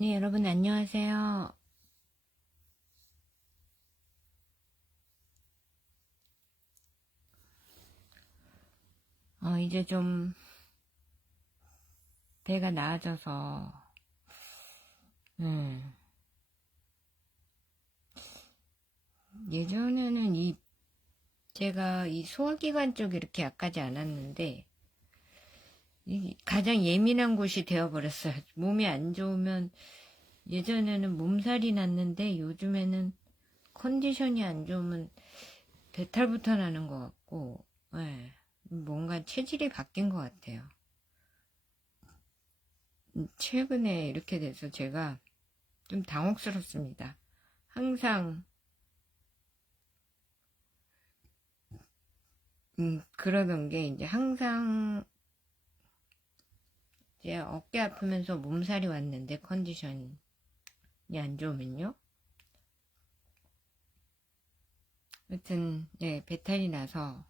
네, 여러분 안녕하세요. 이제 좀 배가 나아져서 음, 예전에는 제가 이 소화기관 쪽이 이렇게 약하지 않았는데 가장 예민한 곳이 되어버렸어요. 몸이 안 좋으면 예전에는 몸살이 났는데 요즘에는 컨디션이 안 좋으면 배탈부터 나는 것 같고 뭔가 체질이 바뀐 것 같아요. 최근에 이렇게 돼서 제가 좀 당혹스럽습니다. 항상 그러던 게 이제 항상 이제 어깨 아프면서 몸살이 왔는데 컨디션이 안 좋으면요. 하여튼 배탈이 나서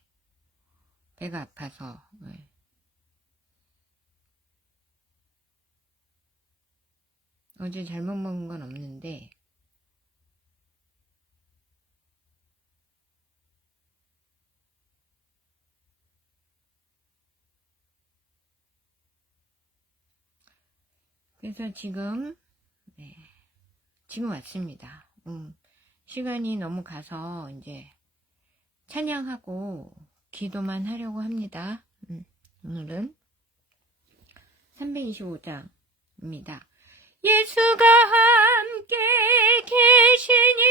배가 아파서 어제 잘못 먹은 건 없는데 그래서 지금 왔습니다. 시간이 너무 가서 이제 찬양하고 기도만 하려고 합니다. 오늘은 325장입니다. 예수가 함께 계시니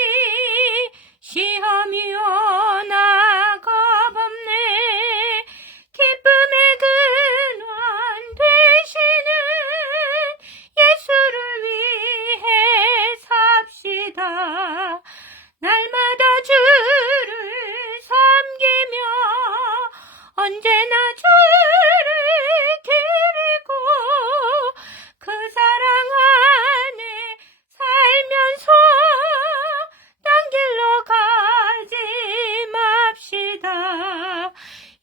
시험이 오나 겁없네. 기쁨의 근원 되시는 예수를 위해 삽시다. 날마다 주를 섬기며 언제나 주를 기리고 그 사랑 안에 살면서 딴 길로 가지 맙시다.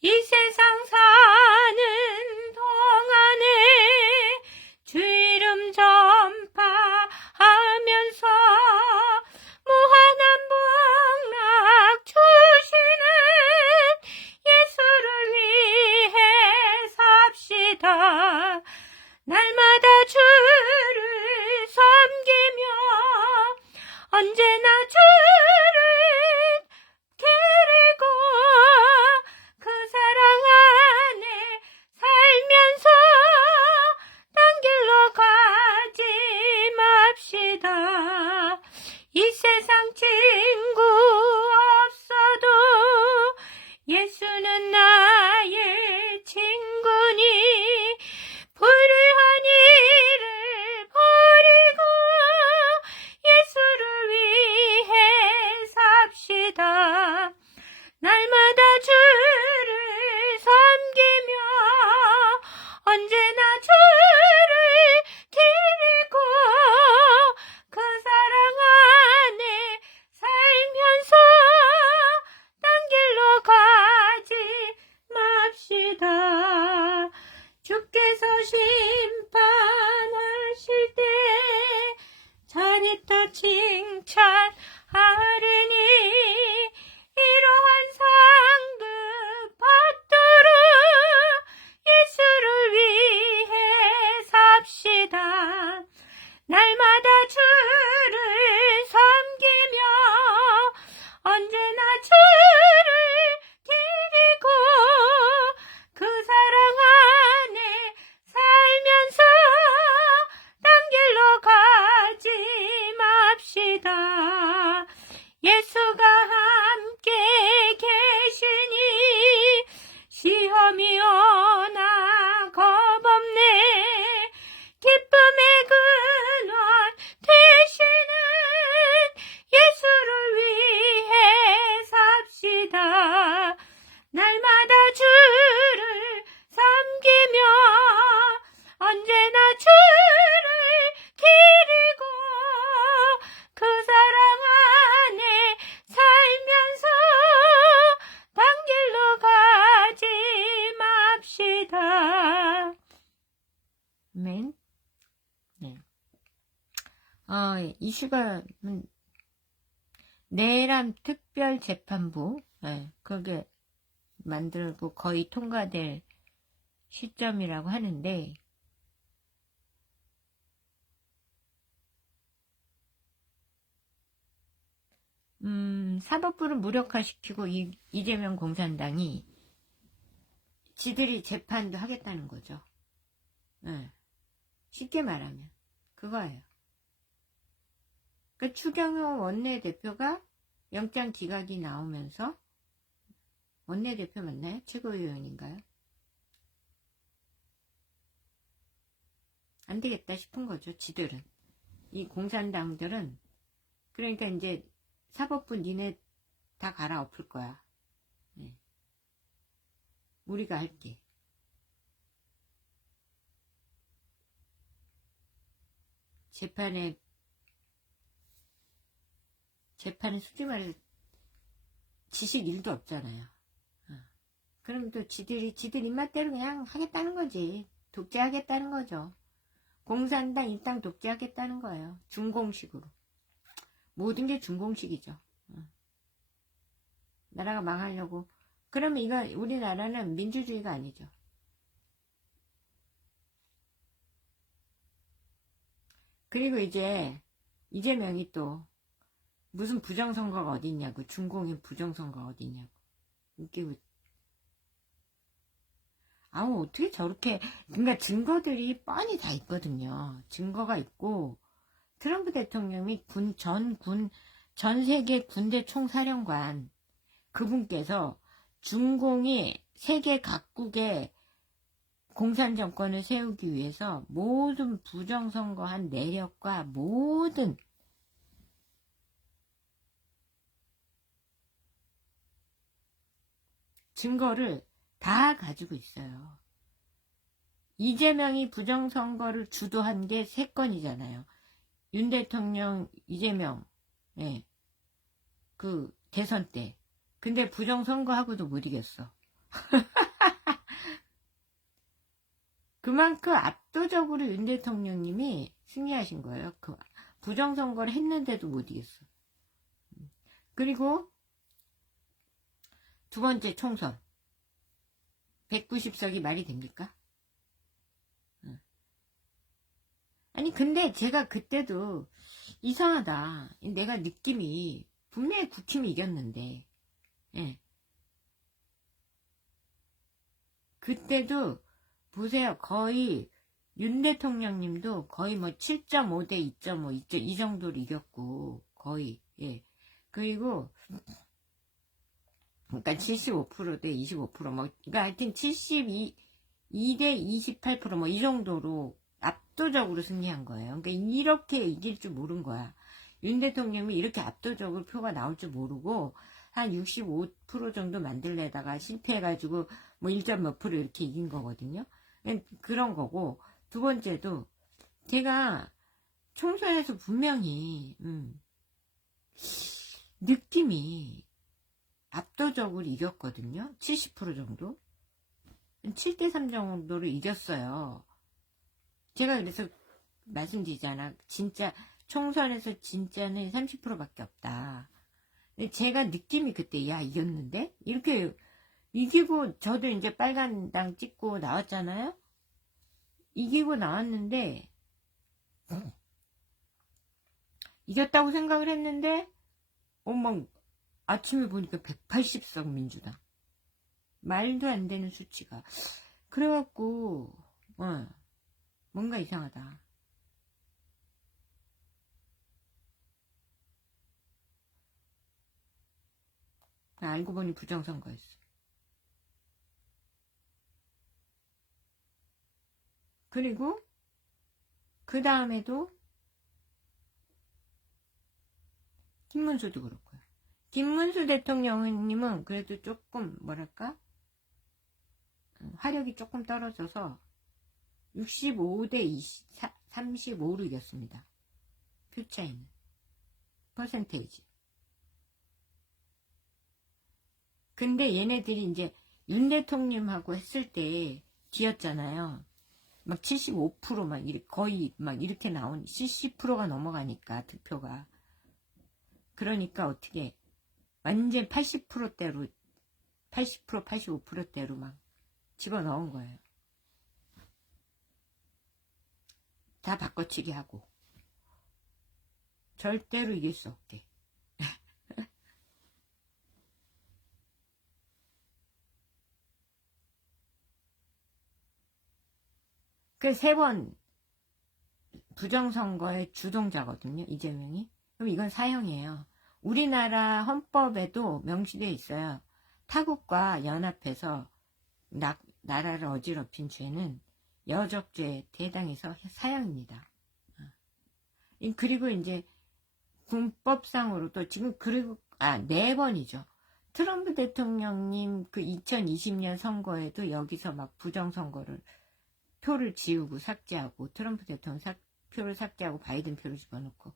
이 세상 사는 동안에 주 이름 전파하면서 무한한 복락 주시는 예수를 위해 삽시다. 날마다 주를 섬기며 언제나 주를 기리고 그 사랑 안에 살면서 딴 길로 가지 맙시다. 이 세상 친구 없어도 예수는 나의 친구니 불의한 일을 버리고 예수를 위해 삽시다. 날마다 주를 섬기며 언제나 주를 기리고 그 사랑 안에 살면서 딴 길로 가지 맙시다. 주께서 심판하실 때 잘했다 칭찬하리니 이러한 상급 받도록 예수를 위해 삽시다. 날마다 주를 섬기며 언제나 주를 기리고 그 사랑 안에 살면서 딴 길로 가지 맙시다. 이슈가, 내란 특별재판부, 그게 만들고 거의 통과될 시점이라고 하는데, 사법부를 무력화시키고 이재명 공산당이 지들이 재판도 하겠다는 거죠. 쉽게 말하면 그거예요. 그 추경호 원내대표가 영장 기각이 나오면서, 원내대표 맞나요? 최고위원인가요? 안 되겠다 싶은 거죠. 지들은, 이 공산당들은. 그러니까 이제 사법부 니네 다 갈아엎을 거야. 우리가 할게. 재판에 솔직히 말해서 지식 1도 없잖아요. 그럼 또 지들 입맛대로 그냥 하겠다는 거지. 독재하겠다는 거죠. 공산당 일당 독재하겠다는 거예요. 중공식으로. 모든 게 중공식이죠. 나라가 망하려고. 그러면 이거 우리나라는 민주주의가 아니죠. 그리고 이제 이재명이 또 무슨 부정선거가 어디 있냐고. 중공인 부정선거가 어디 있냐고. 웃기고. 어떻게 저렇게. 그러니까 증거들이 뻔히 다 있거든요. 증거가 있고, 트럼프 대통령이 전 세계 군대 총사령관 그분께서 중공이 세계 각국의 공산 정권을 세우기 위해서 모든 부정선거한 내력과 모든 증거를 다 가지고 있어요. 이재명이 부정선거를 주도한 게 3건이잖아요. 윤 대통령, 이재명, 그 대선 때. 근데 부정선거하고도 못 이겼어. 그만큼 압도적으로 윤 대통령님이 승리하신 거예요. 그 부정선거를 했는데도 못 이겼어. 그리고 두 번째 총선. 190석이 말이 됩니까? 아니 근데 제가 그때도 이상하다. 내가 느낌이 분명히 국힘이 이겼는데, 그때도 보세요. 거의 윤 대통령님도 거의 뭐 7.5 대 2.5 이 정도로 이겼고, 거의. 그리고 그러니까 75% 대 25% 뭐, 그러니까 하여튼 72대 28% 뭐 이 정도로 압도적으로 승리한 거예요. 그러니까 이렇게 이길 줄 모른 거야. 윤 대통령이 이렇게 압도적으로 표가 나올 줄 모르고 한 65% 정도 만들려다가 실패해가지고 뭐 1점 몇 프로 이렇게 이긴 거거든요. 그런 거고, 두 번째도 제가 총선에서 분명히 느낌이 압도적으로 이겼거든요. 70% 정도? 7대 3 정도로 이겼어요. 제가 그래서 말씀드리잖아. 진짜 총선에서 진짜는 30%밖에 없다. 근데 제가 느낌이 그때 이겼는데? 이렇게 이기고 저도 이제 빨간 당 찍고 나왔잖아요. 이기고 나왔는데 이겼다고 생각을 했는데 막 아침에 보니까 180석 민주당. 말도 안 되는 수치가. 그래갖고 뭔가 이상하다. 알고 보니 부정선거였어. 그리고 그 다음에도 김문수도 그렇고요. 김문수 대통령님은 그래도 조금 뭐랄까 화력이 조금 떨어져서 65대 35로 이겼습니다. 표 차이는 퍼센테이지. 근데 얘네들이 이제 윤 대통령하고 했을 때 뒤였잖아요. 막 75%막 거의 막 이렇게 나온 70%가 넘어가니까 득표가. 그러니까 어떻게 완전 80%대로 80% 85%대로 막 집어넣은 거예요. 다 바꿔치기 하고 절대로 이길 수 없게. 그 3번 부정선거의 주동자거든요, 이재명이. 그럼 이건 사형이에요. 우리나라 헌법에도 명시되어 있어요. 타국과 연합해서 나라를 어지럽힌 죄는 여적죄에 해당해서 사형입니다. 그리고 이제 군법상으로도 지금 그리고 4번이죠. 트럼프 대통령님 그 2020년 선거에도 여기서 막 부정선거를 표를 지우고 삭제하고 트럼프 대통령 표를 삭제하고 바이든 표를 집어넣고.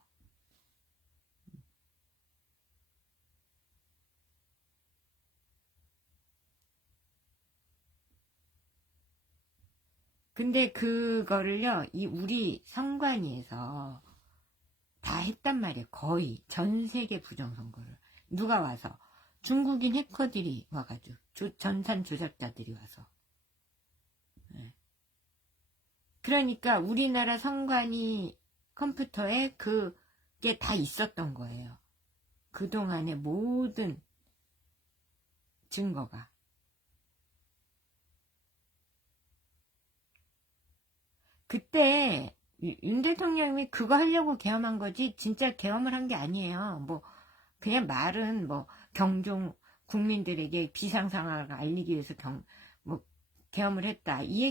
근데 그거를요, 우리 선관위에서 다 했단 말이에요. 거의 전 세계 부정선거를. 누가 와서 중국인 해커들이 와가지고 전산 조작자들이 와서. 네. 그러니까 우리나라 선관위 컴퓨터에 그게 다 있었던 거예요. 그동안의 모든 증거가. 그때 윤 대통령이 그거 하려고 계엄한 거지 진짜 계엄을 한 게 아니에요. 뭐 그냥 말은 뭐 경종 국민들에게 비상 상황을 알리기 위해서 뭐 계엄을 했다. 이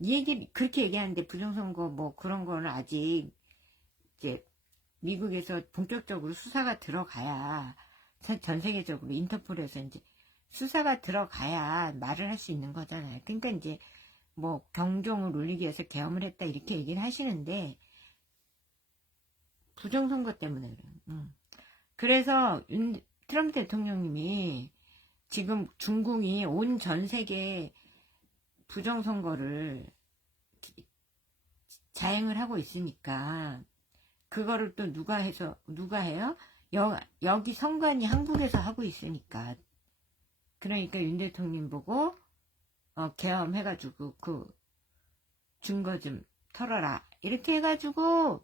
얘기 그렇게 얘기하는데 부정선거 뭐 그런 거는 아직 이제 미국에서 본격적으로 수사가 들어가야 전 세계적으로 인터폴에서 이제 수사가 들어가야 말을 할 수 있는 거잖아요. 그러니까 이제 뭐 경종을 울리기 위해서 계엄을 했다 이렇게 얘기를 하시는데 부정선거 때문에 그래요. 그래서 트럼프 대통령님이 지금 중공이 온 전 세계 부정선거를 자행을 하고 있으니까 그거를 또 누가 해요? 여기 선관위 한국에서 하고 있으니까. 그러니까 윤 대통령 보고 계엄해가지고 그 증거 좀 털어라 이렇게 해가지고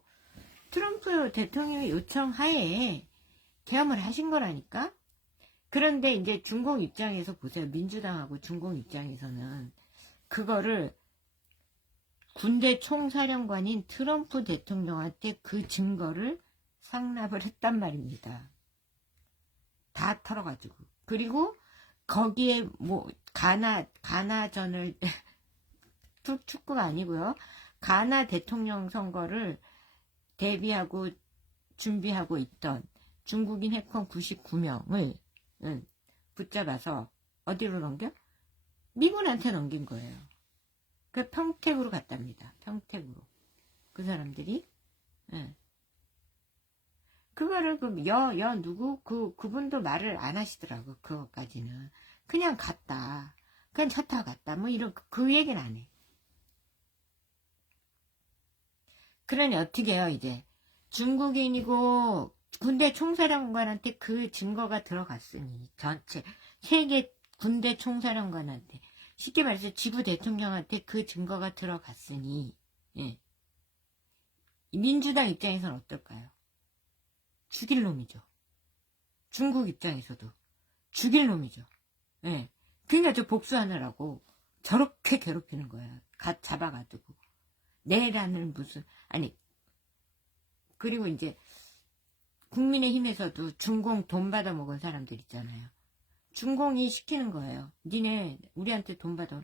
트럼프 대통령의 요청하에 계엄을 하신 거라니까. 그런데 이제 중공 입장에서 보세요. 민주당하고 중공 입장에서는 그거를 군대 총사령관인 트럼프 대통령한테 그 증거를 상납을 했단 말입니다. 다 털어가지고. 그리고 거기에 뭐 가나전을 축구가 아니고요. 가나 대통령 선거를 대비하고 준비하고 있던 중국인 해커 99명을 붙잡아서 어디로 넘겨? 미군한테 넘긴 거예요. 그 평택으로 갔답니다. 평택으로. 그 사람들이. 예. 그거를 누구? 그분도 말을 안 하시더라고. 그것까지는. 그냥 갔다. 그냥 차 타고 갔다. 뭐 이런 그 얘기는 안 해. 그러니 어떻게 해요, 이제. 중국인이고 군대 총사령관한테 그 증거가 들어갔으니 전체 세계 군대 총사령관한테 쉽게 말해서 지구 대통령한테 그 증거가 들어갔으니 예. 민주당 입장에서는 어떨까요? 죽일 놈이죠. 중국 입장에서도 죽일 놈이죠. 예. 그러니까 저 복수하느라고 저렇게 괴롭히는 거야. 잡아가지고 내라는 무슨 아니 그리고 이제 국민의힘에서도 중공 돈 받아 먹은 사람들 있잖아요. 중공이 시키는 거예요. 니네 우리한테 돈 받아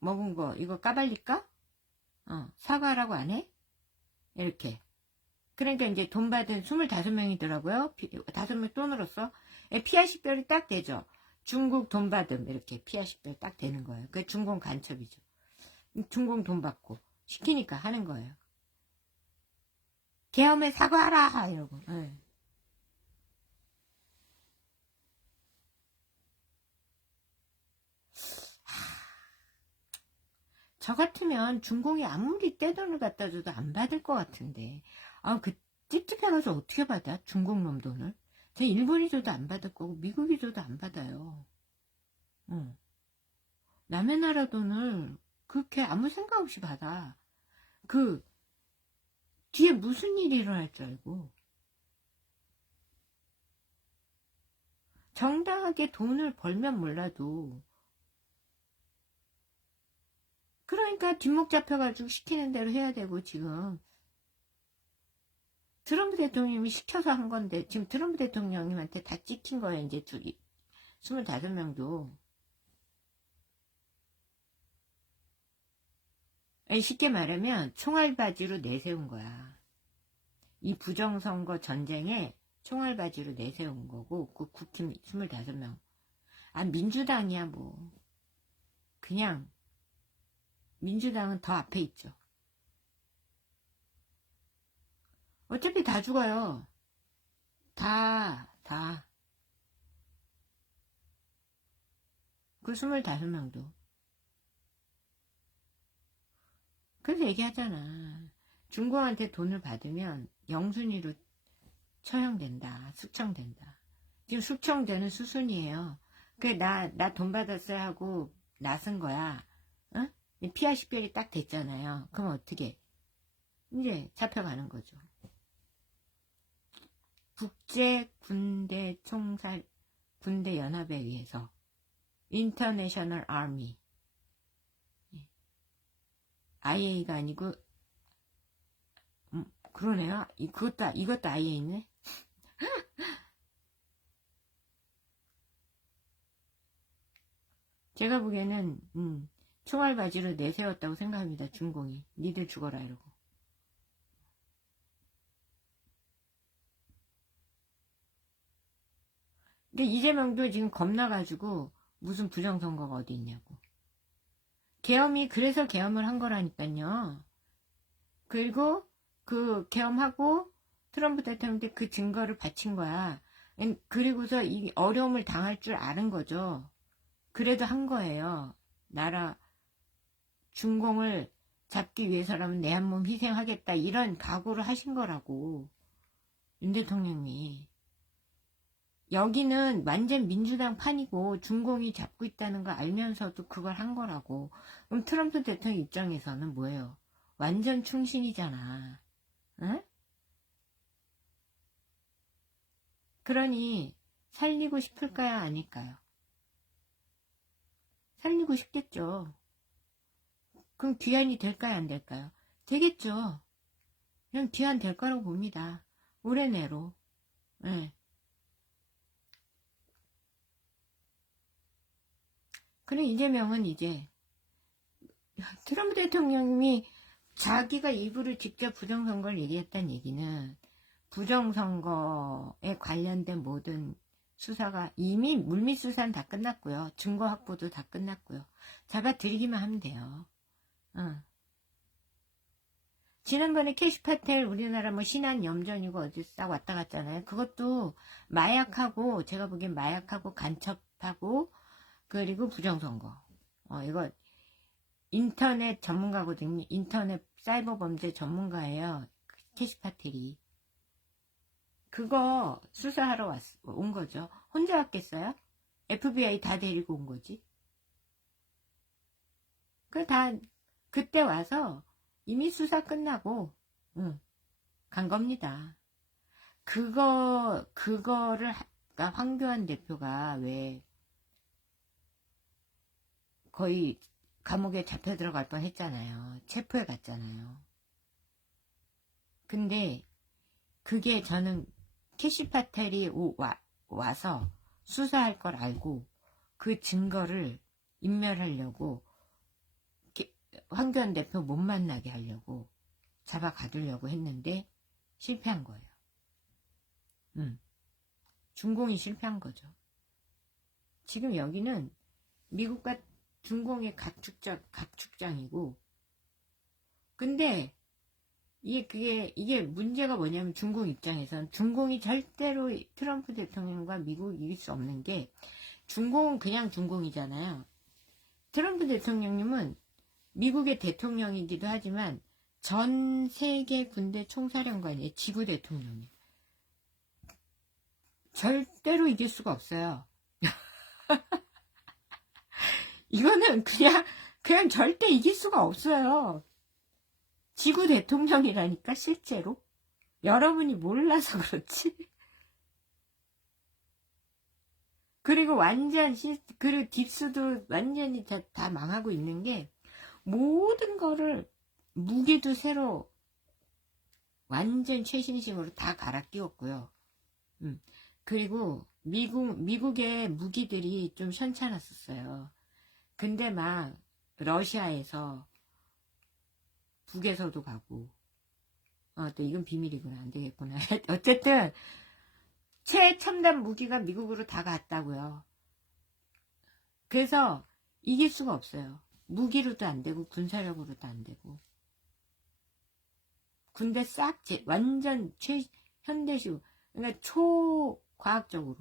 먹은 거 이거 까발릴까? 사과하라고 안 해? 이렇게. 그러니까 이제 돈 받은 25명이더라고요. 5명 또 늘었어. 피아 식별이 딱 되죠. 중국 돈 받음 이렇게 피아 식별 딱 되는 거예요. 그게 중공 간첩이죠. 중공 돈 받고 시키니까 하는 거예요. 계엄에 사과하라 이러고. 네. 저 같으면 중공이 아무리 떼돈을 갖다 줘도 안 받을 것 같은데. 그 찝찝해가서 어떻게 받아? 중공 놈 돈을. 제 일본이 줘도 안 받을 거고 미국이 줘도 안 받아요. 남의 나라 돈을 그렇게 아무 생각 없이 받아. 그 뒤에 무슨 일이 일어날 줄 알고. 정당하게 돈을 벌면 몰라도, 그러니까 뒷목 잡혀가지고 시키는 대로 해야 되고. 지금 트럼프 대통령이 시켜서 한 건데 지금 트럼프 대통령님한테 다 찍힌 거예요. 이제 둘이 25명도. 쉽게 말하면 총알바지로 내세운 거야. 이 부정선거 전쟁에 총알바지로 내세운 거고, 그 국힘 25명. 민주당이야 뭐. 그냥 민주당은 더 앞에 있죠. 어차피 다 죽어요. 다. 그 25명도. 그래서 얘기하잖아. 중공한테 돈을 받으면 영순위로 처형된다. 숙청된다. 지금 숙청되는 수순이에요. 그래, 나 돈 받았어야 하고 나선 거야. 피하 식별이 딱 됐잖아요. 그럼 어떻게? 이제 잡혀가는 거죠. 군대 연합에 의해서 International Army, IA가 아니고, 그러네요. 이것도 IA네. 제가 보기에는 총알바지로 내세웠다고 생각합니다. 중공이. 니들 죽어라 이러고. 근데 이재명도 지금 겁나가지고 무슨 부정선거가 어디 있냐고. 계엄이 그래서 계엄을 한 거라니까요. 그리고 그 계엄하고 트럼프 대통령한테 그 증거를 바친 거야. 그리고서 이 어려움을 당할 줄 아는 거죠. 그래도 한 거예요. 나라 중공을 잡기 위해서라면 내 한 몸 희생하겠다, 이런 각오를 하신 거라고. 윤 대통령이. 여기는 완전 민주당 판이고 중공이 잡고 있다는 거 알면서도 그걸 한 거라고. 그럼 트럼프 대통령 입장에서는 뭐예요? 완전 충신이잖아. 응? 그러니 살리고 싶을까요? 아닐까요? 살리고 싶겠죠. 그럼 귀환이 될까요? 안 될까요? 되겠죠. 그냥 귀환 될 거라고 봅니다. 올해 내로. 네. 그래, 이재명은 이제 트럼프 대통령이 자기가 입으로 직접 부정선거를 얘기했다는 얘기는 부정선거에 관련된 모든 수사가 이미 물밑 수사는 다 끝났고요. 증거 확보도 다 끝났고요. 잡아들이기만 하면 돼요. 지난번에 캐시파텔 우리나라 뭐 신안 염전이고 어디 싹 왔다 갔잖아요. 그것도 마약하고, 제가 보기엔 마약하고 간첩하고 그리고 부정선거. 이거 인터넷 전문가거든요. 인터넷 사이버 범죄 전문가예요. 캐시파텔이. 그거 수사하러 온 거죠. 혼자 왔겠어요? FBI 다 데리고 온 거지. 그때 와서 이미 수사 끝나고, 간 겁니다. 그거를, 황교안 대표가 왜 거의 감옥에 잡혀 들어갈 뻔 했잖아요. 체포해 갔잖아요. 근데 그게 저는 캐시파텔이 와서 수사할 걸 알고 그 증거를 인멸하려고 황교안 대표 못 만나게 하려고 잡아 가두려고 했는데 실패한 거예요. 중공이 실패한 거죠. 지금 여기는 미국과 중공의 각축장이고, 근데 이게 문제가 뭐냐면 중공 입장에선 중공이 절대로 트럼프 대통령과 미국이 이길 수 없는 게, 중공은 그냥 중공이잖아요. 트럼프 대통령님은 미국의 대통령이기도 하지만 전 세계 군대 총사령관이에요. 지구 대통령이. 절대로 이길 수가 없어요. 이거는 그냥 절대 이길 수가 없어요. 지구 대통령이라니까, 실제로. 여러분이 몰라서 그렇지. 그리고 그리고 딥스도 완전히 다 망하고 있는 게, 모든 거를, 무기도 새로, 완전 최신식으로 다 갈아 끼웠고요. 그리고 미국의 무기들이 좀 현찮았었어요. 근데 막 러시아에서 북에서도 가고 또 이건 비밀이구나. 안 되겠구나. 어쨌든 최첨단 무기가 미국으로 다 갔다고요. 그래서 이길 수가 없어요. 무기로도 안 되고 군사력으로도 안 되고 군대 싹 완전 현대식, 그러니까 초과학적으로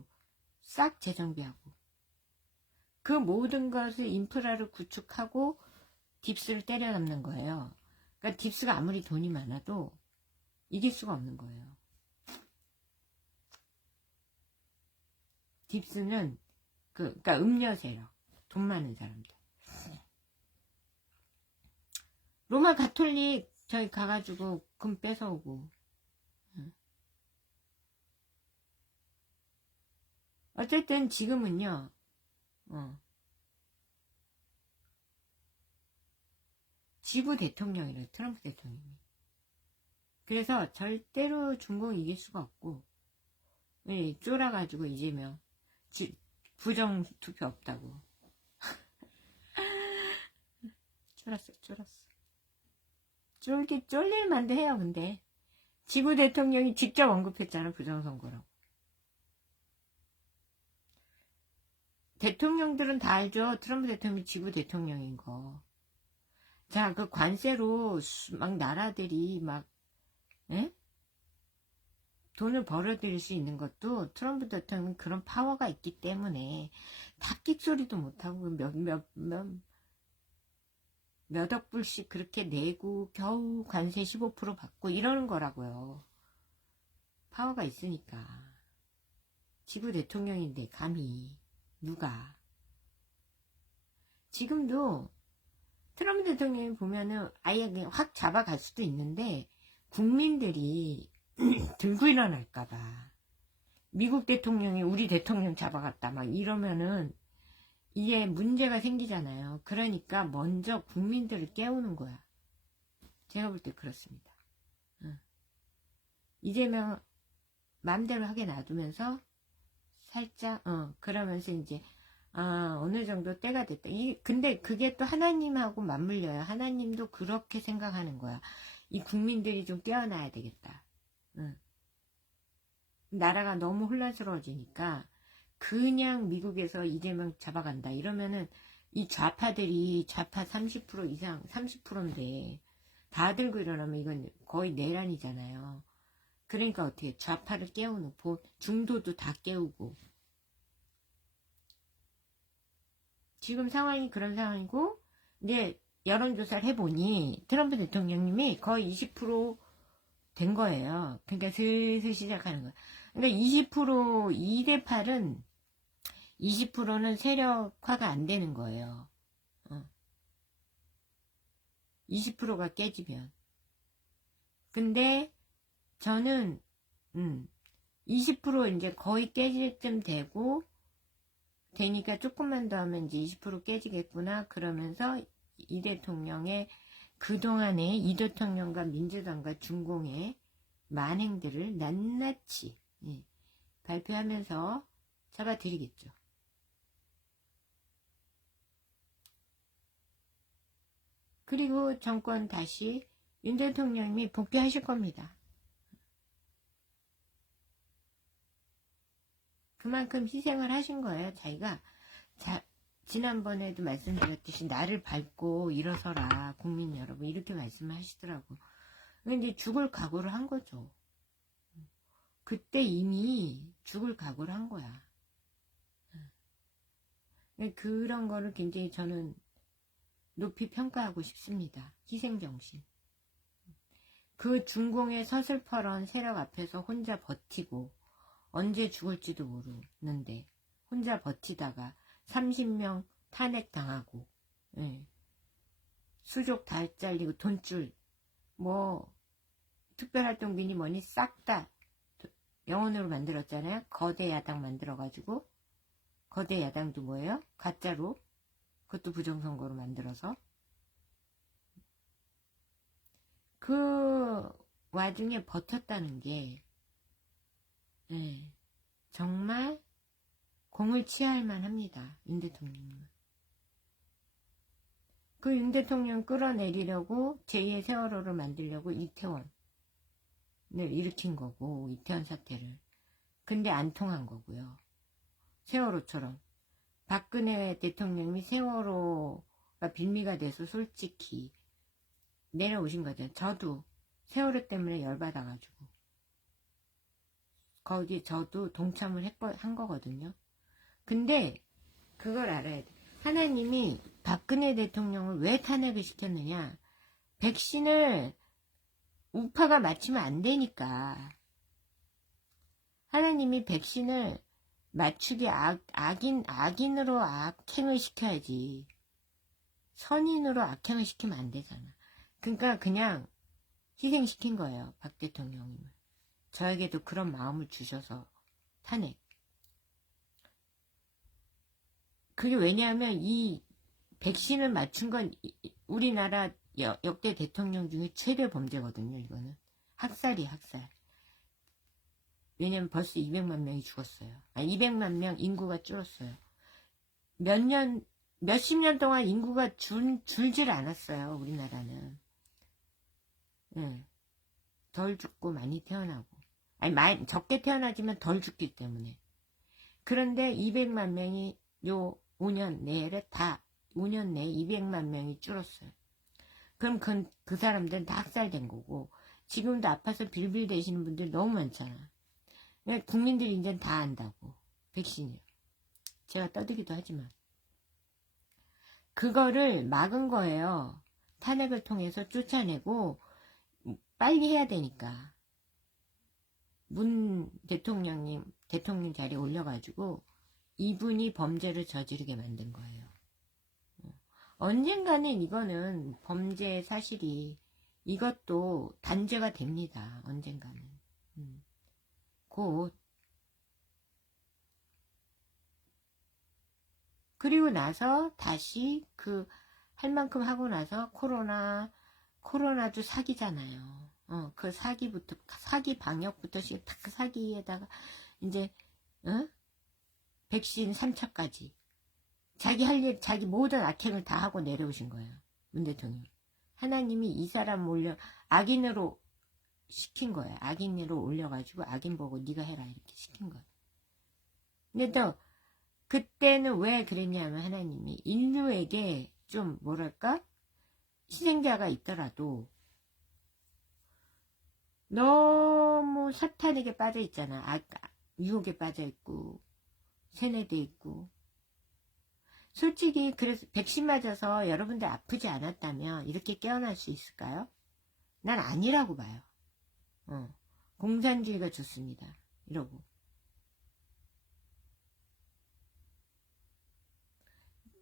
싹 재정비하고 그 모든 것을 인프라를 구축하고 딥스를 때려 넣는 거예요. 그러니까 딥스가 아무리 돈이 많아도 이길 수가 없는 거예요. 딥스는 그러니까 음녀 세력, 돈 많은 사람들. 로마 가톨릭 저희 가가지고 금 뺏어오고. 어쨌든 지금은요. 지구 대통령이래요. 트럼프 대통령이. 그래서 절대로 중국 이길 수가 없고, 쫄아가지고 이재명 부정 투표 없다고. 쫄았어. 쫄릴만도 해요. 근데 지구 대통령이 직접 언급했잖아, 부정선거라고. 대통령들은 다 알죠. 트럼프 대통령이 지구 대통령인 거. 자, 그 관세로 막 나라들이 막 돈을 벌어들일 수 있는 것도 트럼프 대통령은 그런 파워가 있기 때문에 다 끽소리도 못하고 몇억 불씩 그렇게 내고 겨우 관세 15% 받고 이러는 거라고요. 파워가 있으니까. 지구 대통령인데 감히 누가. 지금도 트럼프 대통령이 보면은 아예 그냥 확 잡아갈 수도 있는데 국민들이 들고 일어날까봐 미국 대통령이 우리 대통령 잡아갔다 막 이러면은 이게 문제가 생기잖아요. 그러니까 먼저 국민들을 깨우는 거야. 제가 볼 때 그렇습니다. 이재명 마음대로 하게 놔두면서 살짝 그러면서 이제 어느 정도 때가 됐다. 근데 그게 또 하나님하고 맞물려요. 하나님도 그렇게 생각하는 거야. 이 국민들이 좀 깨어나야 되겠다. 나라가 너무 혼란스러워지니까 그냥 미국에서 이재명 잡아간다 이러면은 이 좌파 30% 이상 30%인데 다 들고 일어나면 이건 거의 내란이잖아요. 그러니까 어떻게 좌파를 깨우는 중도도 다 깨우고 지금 상황이 그런 상황이고 이제 여론조사를 해보니 트럼프 대통령님이 거의 20%된 거예요. 그러니까 슬슬 시작하는 거예요. 그러니까 20% 2대 8은 20%는 세력화가 안 되는 거예요. 20%가 깨지면. 근데 저는 20% 이제 거의 깨질 쯤 되니까 조금만 더 하면 이제 20% 깨지겠구나. 그러면서 이 대통령의 그동안의 이 대통령과 민주당과 중공의 만행들을 낱낱이 발표하면서 잡아드리겠죠. 그리고 정권 다시 윤 대통령이 복귀하실 겁니다. 그만큼 희생을 하신 거예요. 자기가 지난번에도 말씀드렸듯이 나를 밟고 일어서라 국민 여러분 이렇게 말씀을 하시더라고. 근데 죽을 각오를 한 거죠. 그때 이미 죽을 각오를 한 거야. 그런 거를 굉장히 저는 높이 평가하고 싶습니다. 희생정신. 그 중공의 서슬퍼런 세력 앞에서 혼자 버티고 언제 죽을지도 모르는데 혼자 버티다가 30명 탄핵당하고, 예. 수족 다 잘리고 돈줄 뭐 특별활동비니 뭐니 싹 다 영원으로 만들었잖아요. 거대 야당 만들어가지고. 거대 야당도 뭐예요? 가짜로. 그것도 부정선거로 만들어서. 그 와중에 버텼다는 게, 예, 정말 공을 치할 만합니다. 윤 대통령은. 그 윤 대통령 끌어내리려고 제2의 세월호를 만들려고 이태원을 일으킨 거고, 이태원 사태를. 근데 안 통한 거고요. 세월호처럼. 박근혜 대통령이 세월호가 빌미가 돼서 솔직히 내려오신 거죠. 저도 세월호 때문에 열받아가지고 거기 저도 동참을 한 거거든요. 근데 그걸 알아야 돼. 하나님이 박근혜 대통령을 왜 탄핵을 시켰느냐. 백신을 우파가 맞추면 안 되니까. 하나님이 백신을 맞추게 악인으로 악행을 시켜야지. 선인으로 악행을 시키면 안 되잖아. 그러니까 그냥 희생시킨 거예요. 박 대통령님을. 저에게도 그런 마음을 주셔서 탄핵. 그게 왜냐하면 이 백신을 맞춘 건 우리나라 역대 대통령 중에 최대 범죄거든요. 이거는 학살이 학살. 왜냐면 벌써 200만 명이 죽었어요. 200만 명 인구가 줄었어요. 몇십 년 동안 인구가 줄질 않았어요. 우리나라는. 네. 덜 죽고 많이 태어나고. 적게 태어나지만 덜 죽기 때문에. 그런데 200만 명이 요 5년 내에 200만 명이 줄었어요. 그럼 그 사람들은 다 학살된 거고, 지금도 아파서 빌빌 대시는 분들 너무 많잖아. 국민들이 이제 다 안다고. 백신이요. 제가 떠들기도 하지만. 그거를 막은 거예요. 탄핵을 통해서 쫓아내고 빨리 해야 되니까. 문 대통령 자리에 올려가지고 이분이 범죄를 저지르게 만든 거예요. 언젠가는 이거는 범죄 사실이 이것도 단죄가 됩니다. 언젠가는. 곧. 그리고 나서 다시 할 만큼 하고 나서 코로나도 사기잖아요. 그 사기부터, 사기 방역부터 딱 사기에다가 이제 백신 3차까지 자기 할 일, 자기 모든 악행을 다 하고 내려오신 거예요. 문 대통령. 하나님이 이 사람 악인으로 시킨 거예요. 악인으로 올려가지고 악인 보고 네가 해라 이렇게 시킨 거예요. 근데 또 그때는 왜 그랬냐면 하나님이 인류에게 좀 뭐랄까 희생자가 있더라도 너무 사탄에게 빠져 있잖아. 유혹에 빠져 있고 세뇌돼 있고. 솔직히 그래서 백신 맞아서 여러분들 아프지 않았다면 이렇게 깨어날 수 있을까요? 난 아니라고 봐요. 공산주의가 좋습니다. 이러고.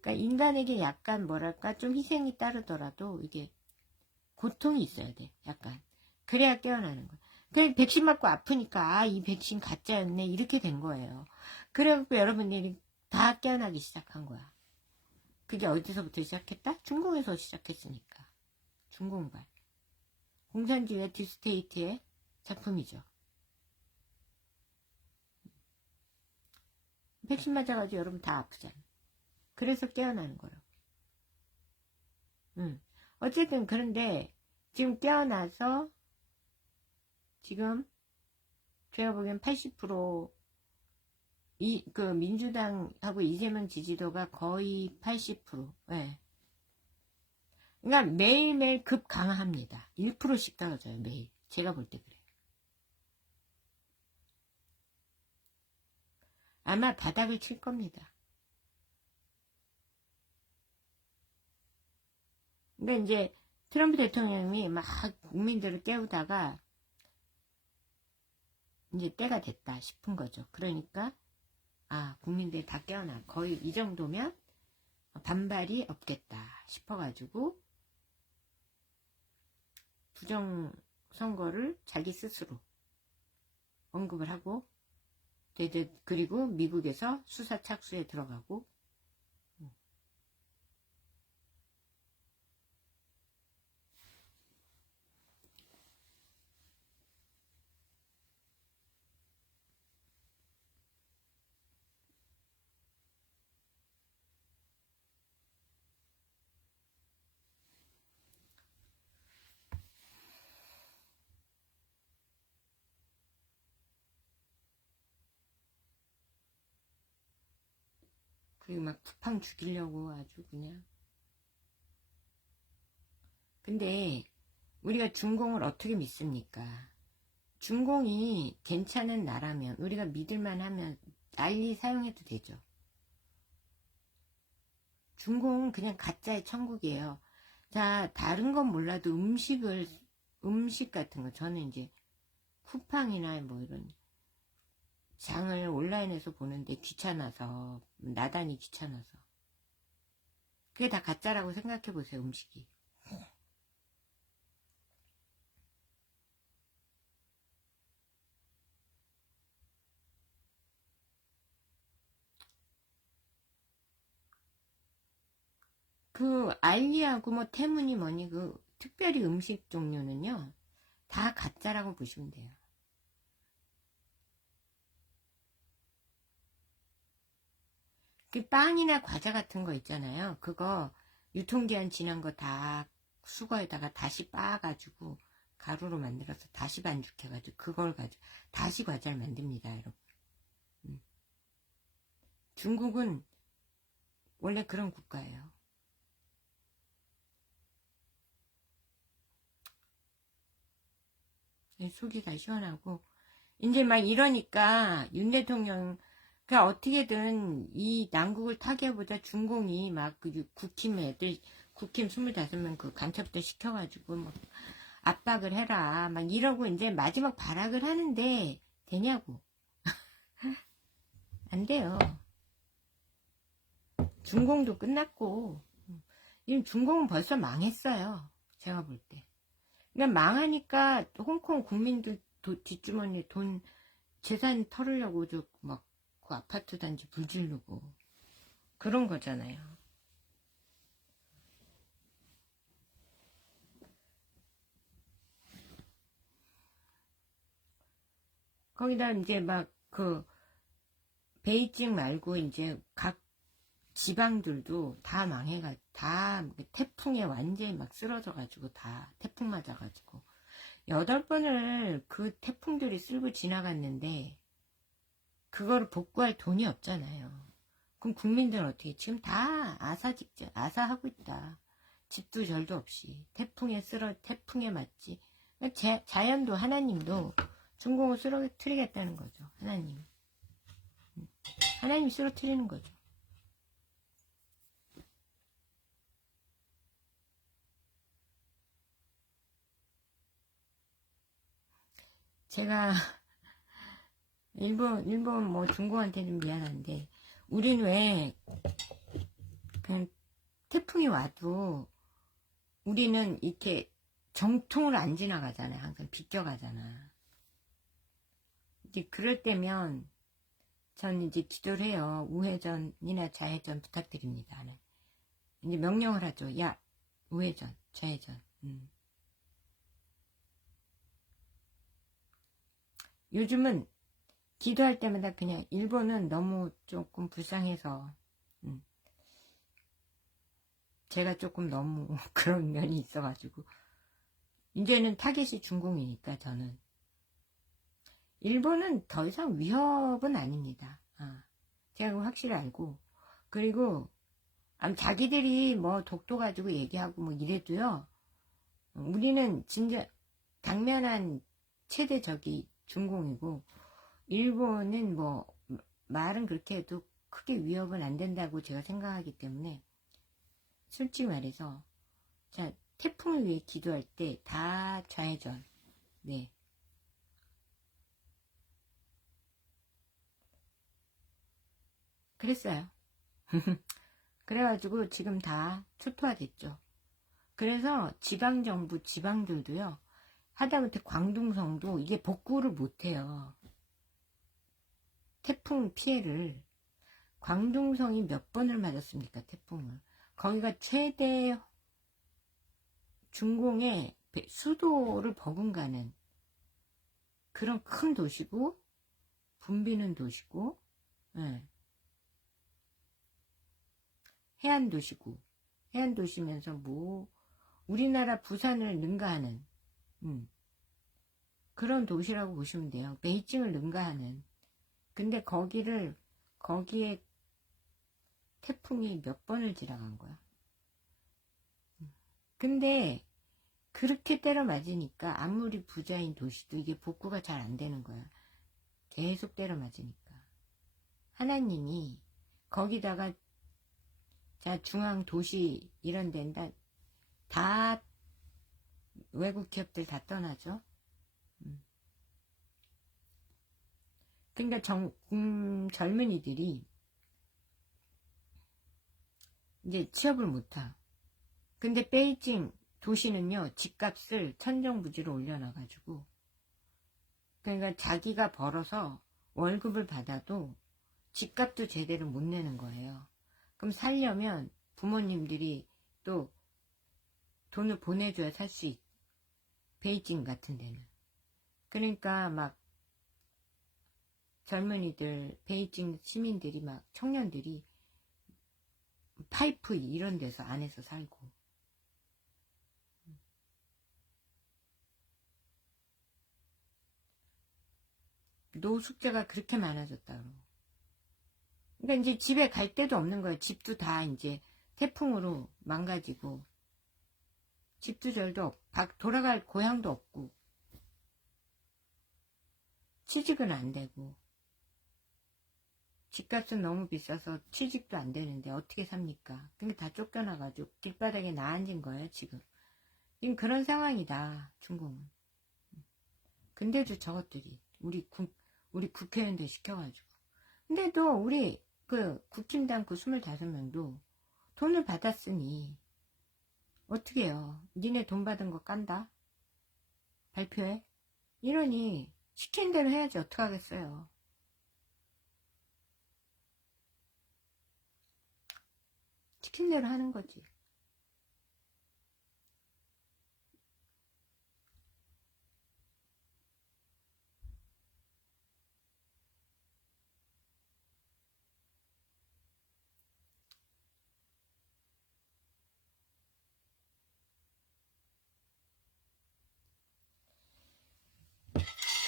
그러니까 인간에게 약간 뭐랄까 좀 희생이 따르더라도 이게 고통이 있어야 돼. 약간. 그래야 깨어나는 거야. 그래 백신 맞고 아프니까 이 백신 가짜였네 이렇게 된 거예요. 그래갖고 여러분들이 다 깨어나기 시작한 거야. 그게 어디서부터 시작했다? 중공에서 시작했으니까. 중공발. 공산주의의 딥스테이트의 작품이죠. 백신 맞아가지고 여러분 다 아프잖아. 그래서 깨어나는 거라고. 어쨌든 그런데 지금 깨어나서 지금 제가 보기엔 80% 그 민주당하고 이재명 지지도가 거의 80%. 네. 그러니까 매일매일 급강합니다. 1%씩 떨어져요. 매일. 제가 볼 때 그래요. 아마 바닥을 칠 겁니다. 근데 이제 트럼프 대통령이 막 국민들을 깨우다가 이제 때가 됐다 싶은 거죠. 그러니까 국민들이 다 깨어나 거의 이 정도면 반발이 없겠다 싶어가지고 부정선거를 자기 스스로 언급을 하고 그리고 미국에서 수사 착수에 들어가고 그리고 막 쿠팡 죽이려고 아주 그냥. 근데 우리가 중공을 어떻게 믿습니까? 중공이 괜찮은 나라면 우리가 믿을만 하면 난리 사용해도 되죠. 중공은 그냥 가짜의 천국이에요. 자, 다른 건 몰라도 음식 같은 거 저는 이제 쿠팡이나 뭐 이런 장을 온라인에서 보는데 귀찮아서 나단이 귀찮아서 그게 다 가짜라고 생각해 보세요. 음식이 그 알리하고 뭐 태문이 뭐니 그 특별히 음식 종류는요 다 가짜라고 보시면 돼요. 그 빵이나 과자 같은 거 있잖아요. 그거 유통기한 지난 거 다 수거에다가 다시 빻아가지고 가루로 만들어서 다시 반죽해가지고 그걸 가지고 다시 과자를 만듭니다, 여러분. 중국은 원래 그런 국가예요. 속이 다 시원하고 이제 막 이러니까 윤 대통령 그러니까 어떻게든 이 난국을 타개보자 중공이 막 그 국힘 애들 국힘 25명 그 간첩들 시켜가지고 막 압박을 해라 막 이러고 이제 마지막 발악을 하는데 되냐고. 안 돼요. 중공도 끝났고 중공은 벌써 망했어요. 제가 볼 때. 그냥 망하니까 홍콩 국민들 뒷주머니에 돈 재산 털으려고 막 그 아파트 단지 불지르고 그런 거잖아요. 거기다 이제 막 그 베이징 말고 이제 각 지방들도 다 망해가 다 태풍에 완전히 막 쓰러져가지고 다 태풍 맞아가지고 8번을 그 태풍들이 쓸고 지나갔는데 그거를 복구할 돈이 없잖아요. 그럼 국민들은 어떻게 지금 다 아사하고 있다. 집도 절도 없이 태풍에 맞지. 자연도 하나님도 중공을 쓰러뜨리겠다는 거죠. 하나님이 쓰러뜨리는 거죠. 제가 일본 뭐 중국한테는 미안한데 우리는 왜 그냥 태풍이 와도 우리는 이렇게 정통으로 안 지나가잖아요. 항상 비껴가잖아. 이제 그럴 때면 전 이제 기도를 해요. 우회전이나 좌회전 부탁드립니다. 이제 명령을 하죠. 야, 우회전, 좌회전. 요즘은 기도할 때마다 그냥 일본은 너무 조금 불쌍해서 제가 조금 너무 그런 면이 있어가지고 이제는 타겟이 중공이니까 저는 일본은 더 이상 위협은 아닙니다. 제가 그거 확실히 알고 그리고 자기들이 뭐 독도 가지고 얘기하고 뭐 이래도요 우리는 진짜 당면한 최대 적이 중공이고 일본은 뭐 말은 그렇게 해도 크게 위협은 안 된다고 제가 생각하기 때문에 솔직히 말해서 자, 태풍을 위해 기도할 때 다 좌회전. 네. 그랬어요. 그래가지고 지금 다 초토화됐죠. 그래서 지방정부, 지방들도요, 하다못해 광둥성도 이게 복구를 못해요. 태풍 피해를. 광둥성이 몇 번을 맞았습니까, 태풍을. 거기가 최대 중공의 수도를 버금가는 그런 큰 도시고, 붐비는 도시고, 예. 해안 도시고, 해안 도시면서 뭐, 우리나라 부산을 능가하는, 그런 도시라고 보시면 돼요. 베이징을 능가하는. 근데 거기에 태풍이 몇 번을 지나간 거야. 근데 그렇게 때려 맞으니까 아무리 부자인 도시도 이게 복구가 잘 안 되는 거야. 계속 때려 맞으니까. 하나님이 거기다가 자 중앙 도시 이런 데다 다 외국 기업들 다 떠나죠. 그러니까 젊은이들이 이제 취업을 못하. 근데 베이징 도시는요, 집값을 천정부지로 올려놔가지고, 그러니까 자기가 벌어서 월급을 받아도 집값도 제대로 못 내는 거예요. 그럼 살려면 부모님들이 또 돈을 보내줘야 살 수 있, 베이징 같은 데는. 그러니까 막 젊은이들, 베이징 시민들이 막 청년들이 파이프 이런 데서 안에서 살고, 노숙자가 그렇게 많아졌다고. 그러니까 이제 집에 갈 데도 없는 거예요. 집도 다 이제 태풍으로 망가지고, 집도 절도 없고, 돌아갈 고향도 없고, 취직은 안 되고, 집값은 너무 비싸서 취직도 안 되는데 어떻게 삽니까? 근데 다 쫓겨나가지고 길바닥에 나앉은 거예요, 지금. 지금 그런 상황이다, 중공은. 근데도 저것들이, 우리 국회의원들 시켜가지고. 근데도 우리 국힘당 25명도 돈을 받았으니 어떻게 해요? 니네 돈 받은 거 깐다? 발표해? 이러니 시킨 대로 해야지 어떡하겠어요. 시킨 대로 하는 거지.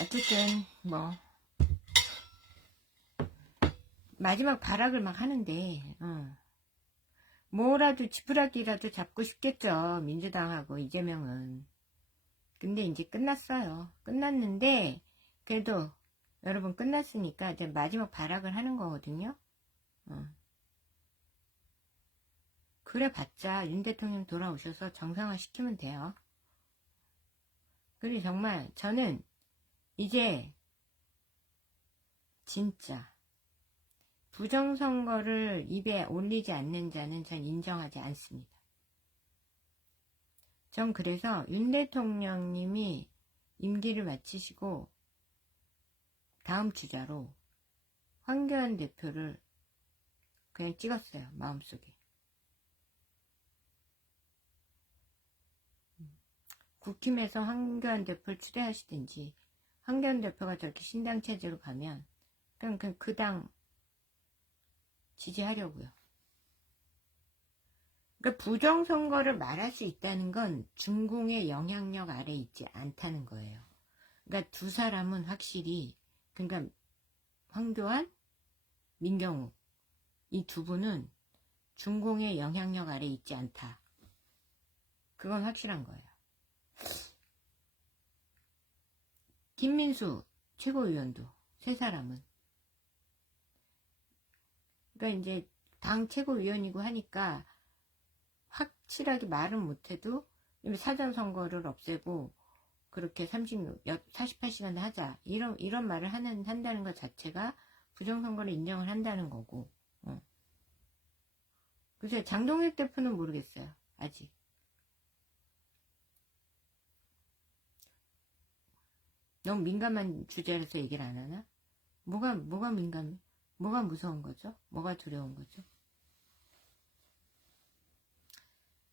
어쨌든 뭐 마지막 발악을 막 하는데 뭐라도 지푸라기라도 잡고 싶겠죠, 민주당하고 이재명은. 근데 이제 끝났어요. 끝났는데 그래도 여러분 끝났으니까 이제 마지막 발악을 하는 거거든요. 그래 봤자 윤 대통령 돌아오셔서 정상화 시키면 돼요. 그리고 정말 저는 이제 진짜 부정선거를 입에 올리지 않는 자는 전 인정하지 않습니다. 전 그래서 윤 대통령님이 임기를 마치시고 다음 주자로 황교안 대표를 그냥 찍었어요, 마음속에. 국힘에서 황교안 대표를 추대하시든지, 황교안 대표가 저렇게 신당 체제로 가면 그냥 그 당 지지하려고요. 그러니까 부정선거를 말할 수 있다는 건 중공의 영향력 아래 있지 않다는 거예요. 그러니까 두 사람은 확실히, 그러니까 황교안, 민경욱 이 두 분은 중공의 영향력 아래 있지 않다. 그건 확실한 거예요. 김민수 최고위원도 세 사람은, 그러니까 이제 당 최고위원이고 하니까 확 확실하게 말은 못해도 사전선거를 없애고 그렇게 48시간 하자 이런 말을 한다는 것 자체가 부정선거를 인정을 한다는 거고. 글쎄 장동혁 대표는 모르겠어요. 아직. 너무 민감한 주제라서 얘기를 안 하나? 뭐가 민감해? 뭐가 무서운 거죠? 뭐가 두려운 거죠?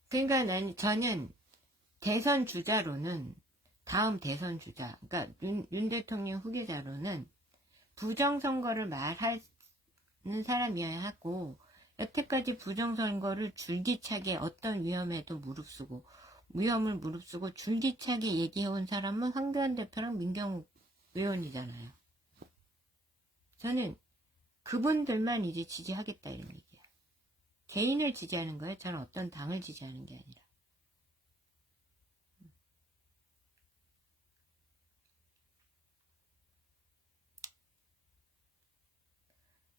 그러니까 저는 대선 주자로는, 다음 대선 주자, 그러니까 윤 대통령 후계자로는 부정선거를 말하는 사람이어야 하고, 여태까지 부정선거를 줄기차게 어떤 위험을 무릅쓰고 줄기차게 얘기해온 사람은 황교안 대표랑 민경욱 의원이잖아요. 저는 그분들만 이제 지지하겠다 이런 얘기야. 개인을 지지하는 거예요. 저는 어떤 당을 지지하는 게 아니라.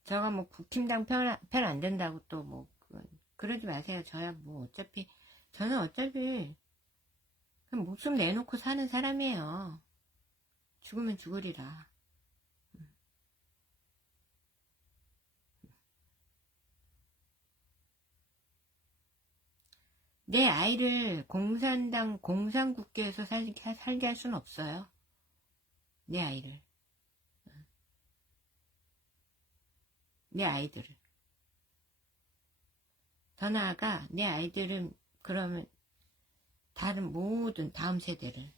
저가 뭐 국힘당 편 안 된다고 또 뭐 그러지 마세요. 저는 어차피 그냥 목숨 내놓고 사는 사람이에요. 죽으면 죽으리라. 내 아이를 공산국계에서 살게 할 수는 없어요. 내 아이들을. 더 나아가 내 아이들은 그러면 다른 모든 다음 세대를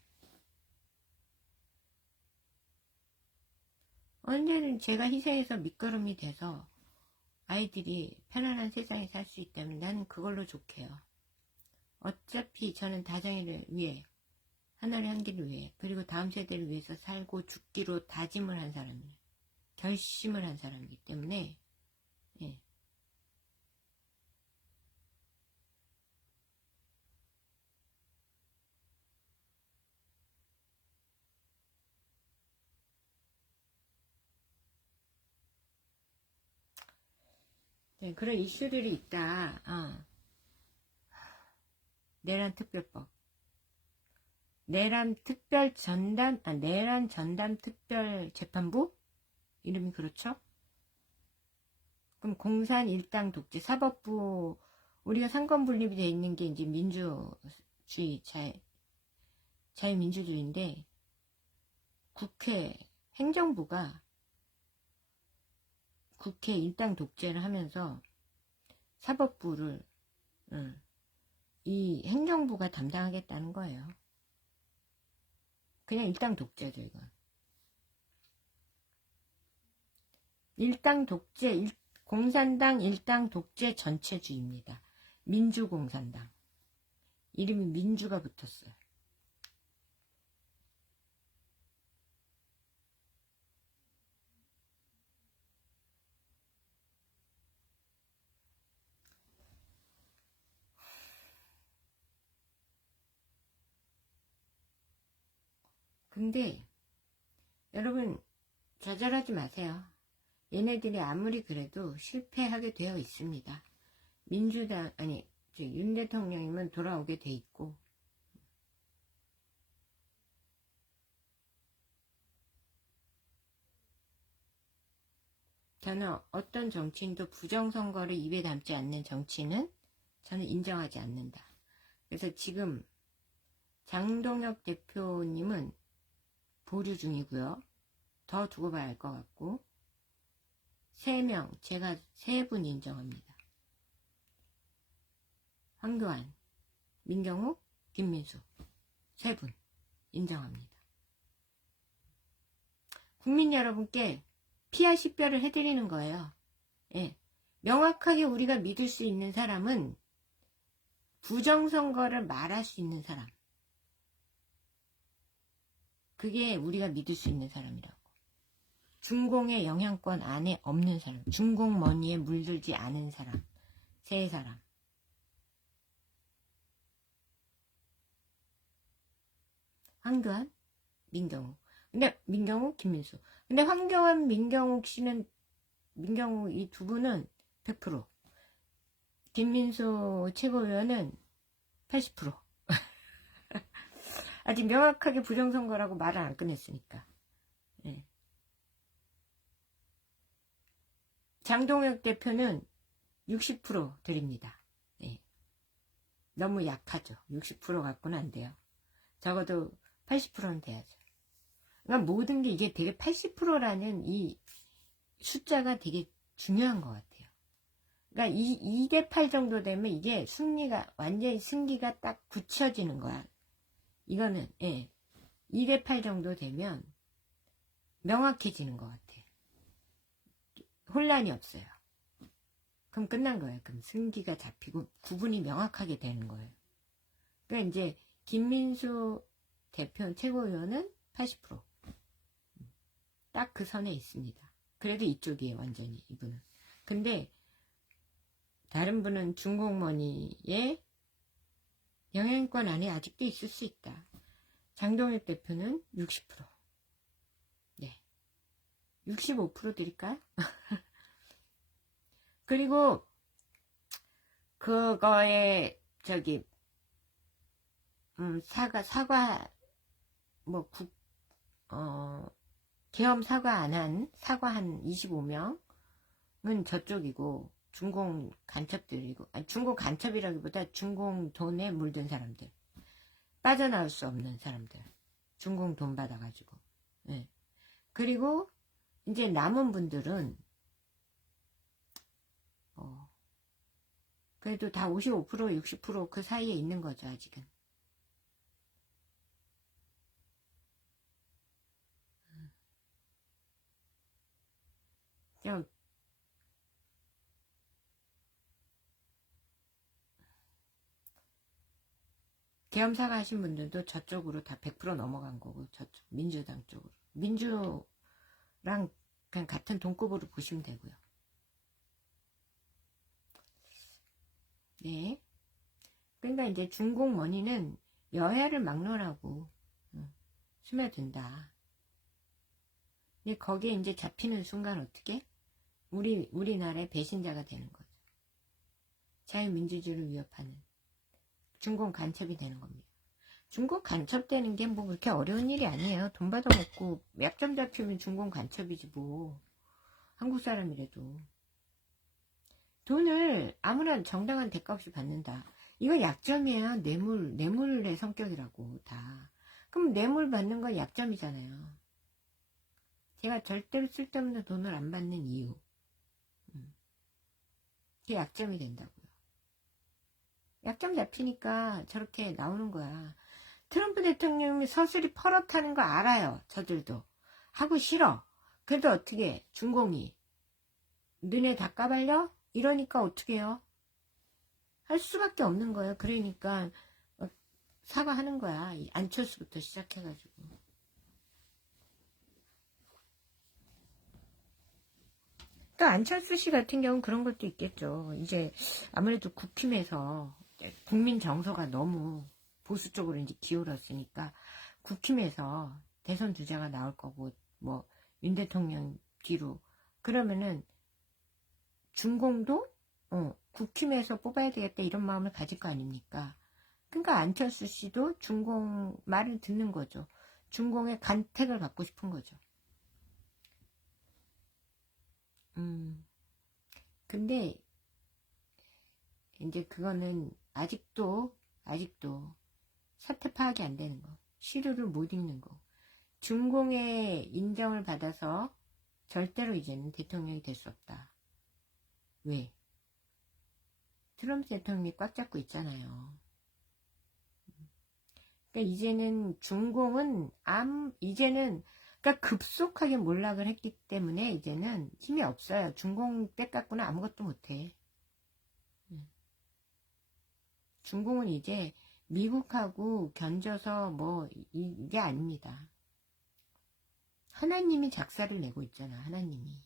언제는 제가 희생해서 밑거름이 돼서 아이들이 편안한 세상에 살 수 있다면 나는 그걸로 좋게요. 어차피 저는 다정이를 위해, 하나를 한기를 위해, 그리고 다음 세대를 위해서 살고 죽기로 다짐을 한 사람이에요. 결심을 한 사람이기 때문에. 예. 네, 그런 이슈들이 있다. 내란 특별법. 내란 전담 특별 재판부? 이름이 그렇죠? 그럼 공산 일당 독재 사법부, 우리가 상권 분립이 되어 있는 게 이제 민주주의, 자유민주주의인데, 국회, 행정부가 국회 일당 독재를 하면서 사법부를, 이 행정부가 담당하겠다는 거예요. 그냥 일당 독재죠, 이건. 일당 독재, 공산당 일당 독재 전체주의입니다. 민주공산당. 이름이 민주가 붙었어요. 근데 여러분 좌절하지 마세요. 얘네들이 아무리 그래도 실패하게 되어 있습니다. 윤 대통령이면 돌아오게 돼 있고, 저는 어떤 정치인도 부정선거를 입에 담지 않는 정치는 저는 인정하지 않는다. 그래서 지금 장동혁 대표님은 보류 중이고요. 더 두고 봐야 할 것 같고, 3명, 제가 3분 인정합니다. 황교안, 민경욱, 김민수 3분 인정합니다. 국민 여러분께 피하 식별을 해드리는 거예요. 예. 명확하게 우리가 믿을 수 있는 사람은 부정선거를 말할 수 있는 사람. 그게 우리가 믿을 수 있는 사람이라고. 중공의 영향권 안에 없는 사람. 중공머니에 물들지 않은 사람. 세 사람. 황교안, 민경욱. 근데 민경욱, 김민수. 근데 황교안, 민경욱 이 두 분은 100%. 김민수 최고위원은 80%. 아직 명확하게 부정선거라고 말을 안 끝냈으니까. 예. 장동혁 대표는 60% 드립니다. 예. 너무 약하죠. 60% 갖고는 안 돼요. 적어도 80%는 돼야죠. 그러니까 모든 게 이게 되게 80%라는 이 숫자가 되게 중요한 것 같아요. 그러니까 2대 8 정도 되면 이게 승리가, 완전히 승기가 딱 굳혀지는 거야. 이거는, 예. 2대 8 정도 되면 명확해지는 것 같아. 혼란이 없어요. 그럼 끝난 거예요. 그럼 승기가 잡히고 구분이 명확하게 되는 거예요. 그러니까 이제 김민수 대표 최고위원은 80%. 딱 그 선에 있습니다. 그래도 이쪽이에요. 완전히 이분은. 근데 다른 분은 중공머니의 영향권 안에 아직도 있을 수 있다. 장동혁 대표는 60%. 네. 65% 드릴까요? 그리고 그거에 저기 사과 뭐 계엄 사과 안 한 사과 한 25명은 저쪽이고 중공 간첩들이고, 중공 간첩이라기보다 중공 돈에 물든 사람들, 빠져나올 수 없는 사람들, 중공 돈 받아가지고. 네. 그리고 이제 남은 분들은 그래도 다 55%, 60% 그 사이에 있는 거죠, 아직은. 계엄사가 하신 분들도 저쪽으로 다 100% 넘어간 거고, 저쪽 민주당 쪽으로. 민주랑 그냥 같은 동급으로 보시면 되고요. 네. 그러니까 이제 중공머니는 여야를 막론하고 스며든다. 근데 거기에 이제 잡히는 순간 어떻게? 우리나라의 배신자가 되는 거죠. 자유민주주의를 위협하는 중공 간첩이 되는 겁니다. 중공 간첩되는 게 뭐 그렇게 어려운 일이 아니에요. 돈 받아먹고 약점 잡히면 중공 간첩이지 뭐. 한국 사람이라도. 돈을 아무나 정당한 대가 없이 받는다. 이거 약점이에요. 뇌물의 성격이라고 다. 그럼 뇌물 받는 건 약점이잖아요. 제가 절대로 쓸데없는 돈을 안 받는 이유. 그게 약점이 된다고요. 약점 잡히니까 저렇게 나오는 거야. 트럼프 대통령이 서술이 퍼렇다는 거 알아요. 저들도. 하고 싫어. 그래도 어떻게 해? 중공이. 눈에 다 까발려? 이러니까 어떻게 해요? 할 수밖에 없는 거예요. 그러니까 사과하는 거야. 안철수부터 시작해가지고. 또 안철수 씨 같은 경우는 그런 것도 있겠죠. 이제 아무래도 국힘에서 국민 정서가 너무 보수 쪽으로 이제 기울었으니까 국힘에서 대선 주자가 나올 거고 뭐 윤 대통령 뒤로 그러면은 중공도 국힘에서 뽑아야 되겠다 이런 마음을 가질 거 아닙니까? 그러니까 안철수 씨도 중공 말을 듣는 거죠. 중공의 간택을 받고 싶은 거죠. 근데 이제 그거는 아직도 사태 파악이 안 되는 거. 시류를 못 읽는 거. 중공의 인정을 받아서 절대로 이제는 대통령이 될 수 없다. 왜? 트럼프 대통령이 꽉 잡고 있잖아요. 그러니까 이제는 중공은 그러니까 급속하게 몰락을 했기 때문에 이제는 힘이 없어요. 중공 뺏갖고는 아무것도 못해. 중공은 이제 미국하고 견져서 뭐 이게 아닙니다. 하나님이 작사를 내고 있잖아. 하나님이.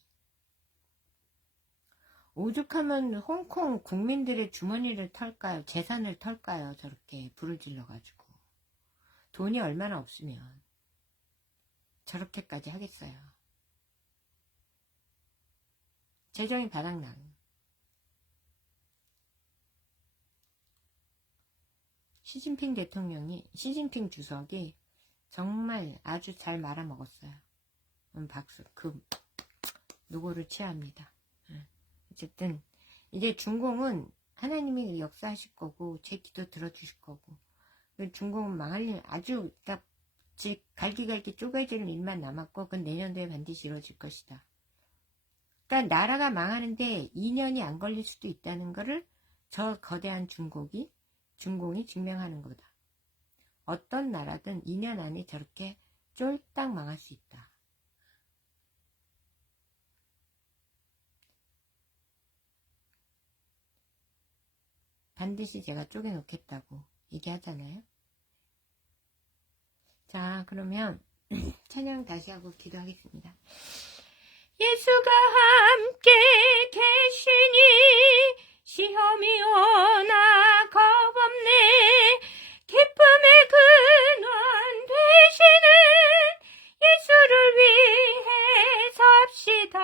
오죽하면 홍콩 국민들의 주머니를 털까요? 재산을 털까요? 저렇게 불을 질러가지고. 돈이 얼마나 없으면 저렇게까지 하겠어요. 재정이 바닥나고. 시진핑 주석이 정말 아주 잘 말아먹었어요. 박수. 노고를 취합니다. 어쨌든 이제 중공은 하나님이 역사하실 거고 제 기도 들어주실 거고, 중공은 망할 일 아주 딱 갈기갈기 쪼개지는 일만 남았고, 그건 내년도에 반드시 이루어질 것이다. 그러니까 나라가 망하는데 2년이 안 걸릴 수도 있다는 거를 저 거대한 중공이 증명하는 거다. 어떤 나라든 2년 안에 저렇게 쫄딱 망할 수 있다. 반드시 제가 쪼개놓겠다고 얘기하잖아요. 자, 그러면 찬양 다시 하고 기도하겠습니다. 예수가 함께 계시니 시험이 오나 겁없네. 기쁨의 근원 되시는 예수를 위해 삽시다.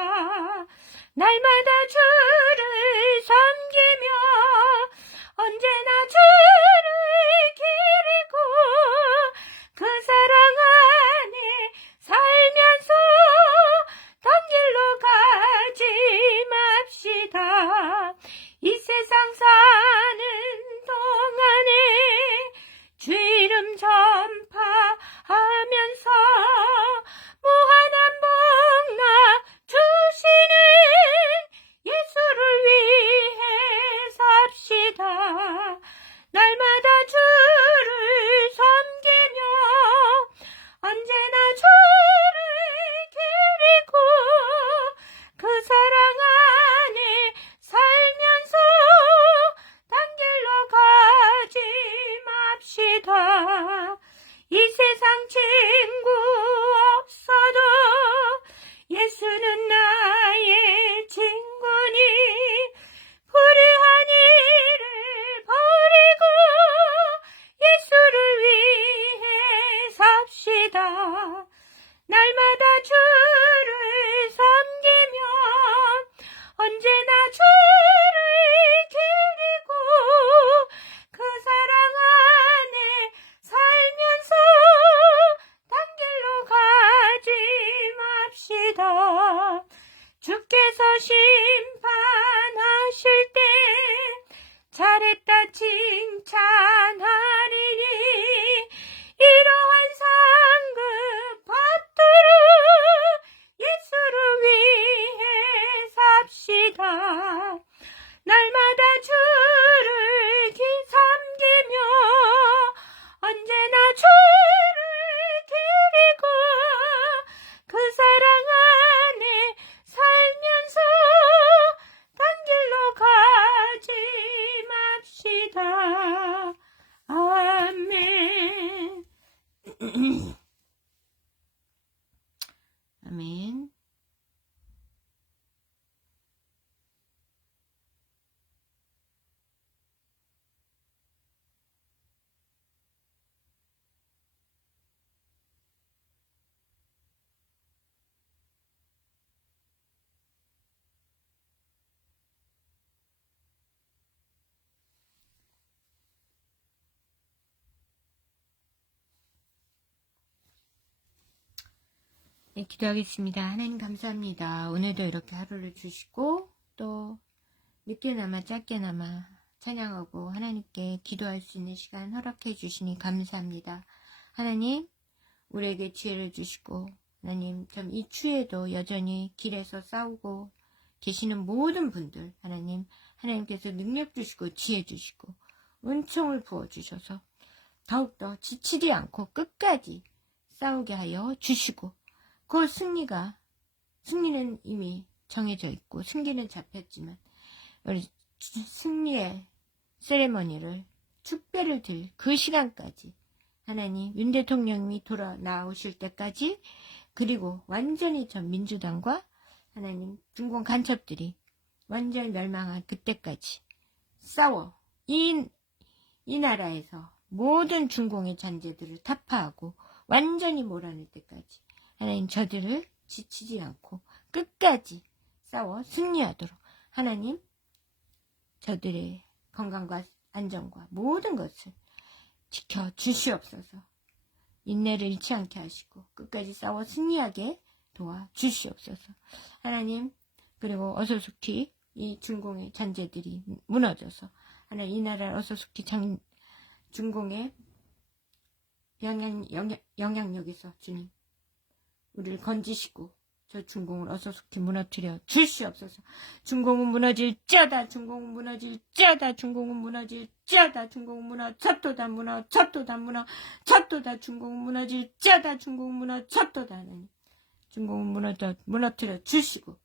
날마다 주를 섬기며 언제나 주를 기리고 그 사랑 안에 살면서 던 길로 가지 맙시다. 이 세상 사는 동안에 주 이름 전파하면서 무한한 복나 주시는 예수를 위해 삽시다. 날마다 주를 섬기며 언제나 주를 기리고 그 사랑 안에 살면서 단 길로 가지 맙시다. 이 세상 친구 없어도 예수는 나의 친구니 불의한 일을 버리고 예수를 위해 삽시다. 날마다 주를 섬기며 언제나 주를 기리고 그 사랑 안에 살면서 단 길로 가지 맙시다. 주께서 심판하실 때 잘했다 칭찬하리니 이러한 상급 받도록 예수를 위해 삽시다. 날마다 주를 섬기며 언제나 주를 기리고 그 사랑 안에 살면서 단 길로 가지 맙시다. 아멘. 아멘. 네, 기도하겠습니다. 하나님 감사합니다. 오늘도 이렇게 하루를 주시고 또 늦게나마 짧게나마 찬양하고 하나님께 기도할 수 있는 시간 허락해 주시니 감사합니다. 하나님, 우리에게 지혜를 주시고 하나님, 참 이 추에도 여전히 길에서 싸우고 계시는 모든 분들 하나님께서 능력 주시고 지혜 주시고 은총을 부어주셔서 더욱더 지치지 않고 끝까지 싸우게 하여 주시고, 그 승리는 이미 정해져 있고 승기는 잡혔지만 우리 승리의 세레머니를 축배를 들 그 시간까지 하나님, 윤 대통령이 돌아 나오실 때까지, 그리고 완전히 전 민주당과 하나님 중공 간첩들이 완전히 멸망한 그때까지 싸워 이 나라에서 모든 중공의 잔재들을 타파하고 완전히 몰아낼 때까지 하나님, 저들을 지치지 않고 끝까지 싸워 승리하도록 하나님, 저들의 건강과 안전과 모든 것을 지켜 주시옵소서. 인내를 잃지 않게 하시고 끝까지 싸워 승리하게 도와 주시옵소서. 하나님, 그리고 어서숙히 이 중공의 잔재들이 무너져서 하나님, 이 나라를 어서숙히 중공의 영향력에서 주님 우리를 건지시고 저 중공을 어서숙히 무너뜨려 주시옵소서. 중공은 무너질지어다. 중공은 무너질지어다. 중공은 무너질지어다. 중공은 무너졌도다. 무너졌도다. 무너졌도다. 중공은 무너질지어다. 중공은 무너졌도다. 하나님, 중공은 무너뜨려 주시고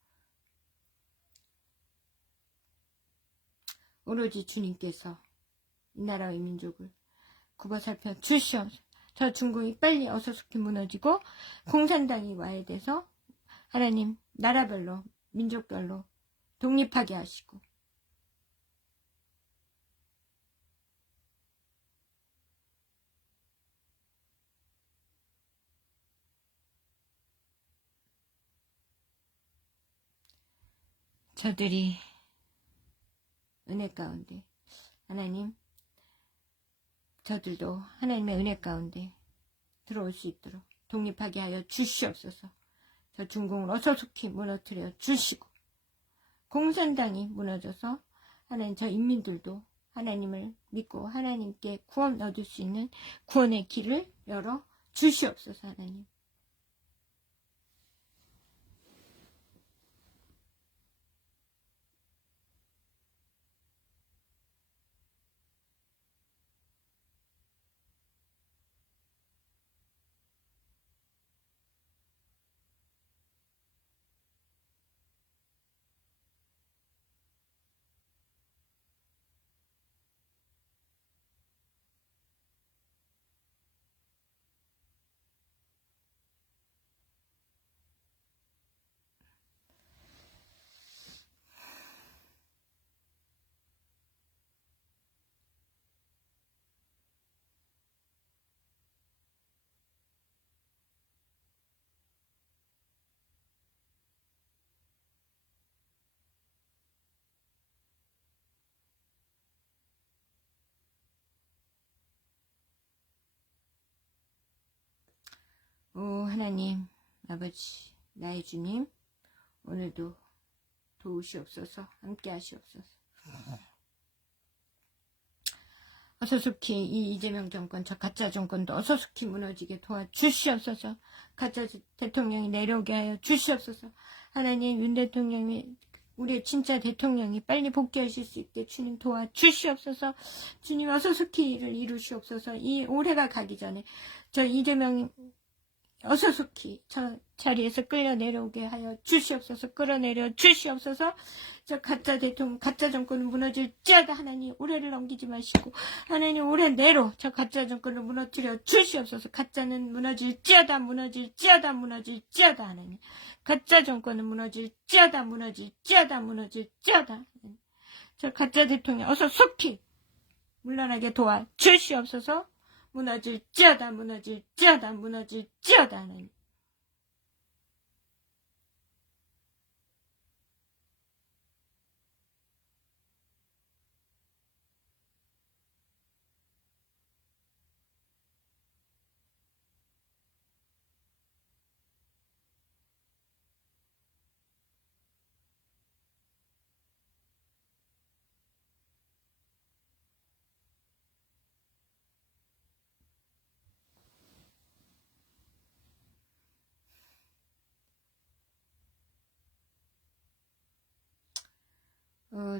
오로지 주님께서 이 나라의 민족을 굽어 살펴 주시옵소서. 저 중공이 빨리 어서숙히 무너지고 공산당이 와야 돼서 하나님, 나라별로 민족별로 독립하게 하시고 저들이 은혜 가운데 하나님, 저들도 하나님의 은혜 가운데 들어올 수 있도록 독립하게 하여 주시옵소서. 저 중공을 어서숙히 무너뜨려 주시고 공산당이 무너져서 하나님, 저 인민들도 하나님을 믿고 하나님께 구원 얻을 수 있는 구원의 길을 열어 주시옵소서. 하나님, 오 하나님 아버지, 나의 주님, 오늘도 도우시옵소서. 함께 하시옵소서. 어서숙히 이 이재명 정권, 저 가짜 정권도 어서숙히 무너지게 도와주시옵소서. 가짜 대통령이 내려오게 하여 주시옵소서. 하나님, 윤 대통령이, 우리의 진짜 대통령이 빨리 복귀하실 수 있게 주님 도와주시옵소서. 주님, 어서숙히 일을 이루시옵소서. 이 올해가 가기 전에 저 이재명 어서숙히 저 자리에서 끌려 내려오게 하여 주시옵소서. 끌어내려 주시옵소서. 저 가짜 대통령, 가짜 정권을 무너질지어다. 하나님, 올해를 넘기지 마시고 하나님, 올해 내로 저 가짜 정권을 무너뜨려 주시옵소서. 가짜는 무너질지어다. 무너질지어다. 무너질지어다. 하나님, 가짜 정권은 무너질지어다. 무너질지어다. 무너질지어다. 저 가짜 대통령 어서숙히 물러나게 도와 주시옵소서. 무너질지어다. 무너질지어다. 무너질지어다. 하나님,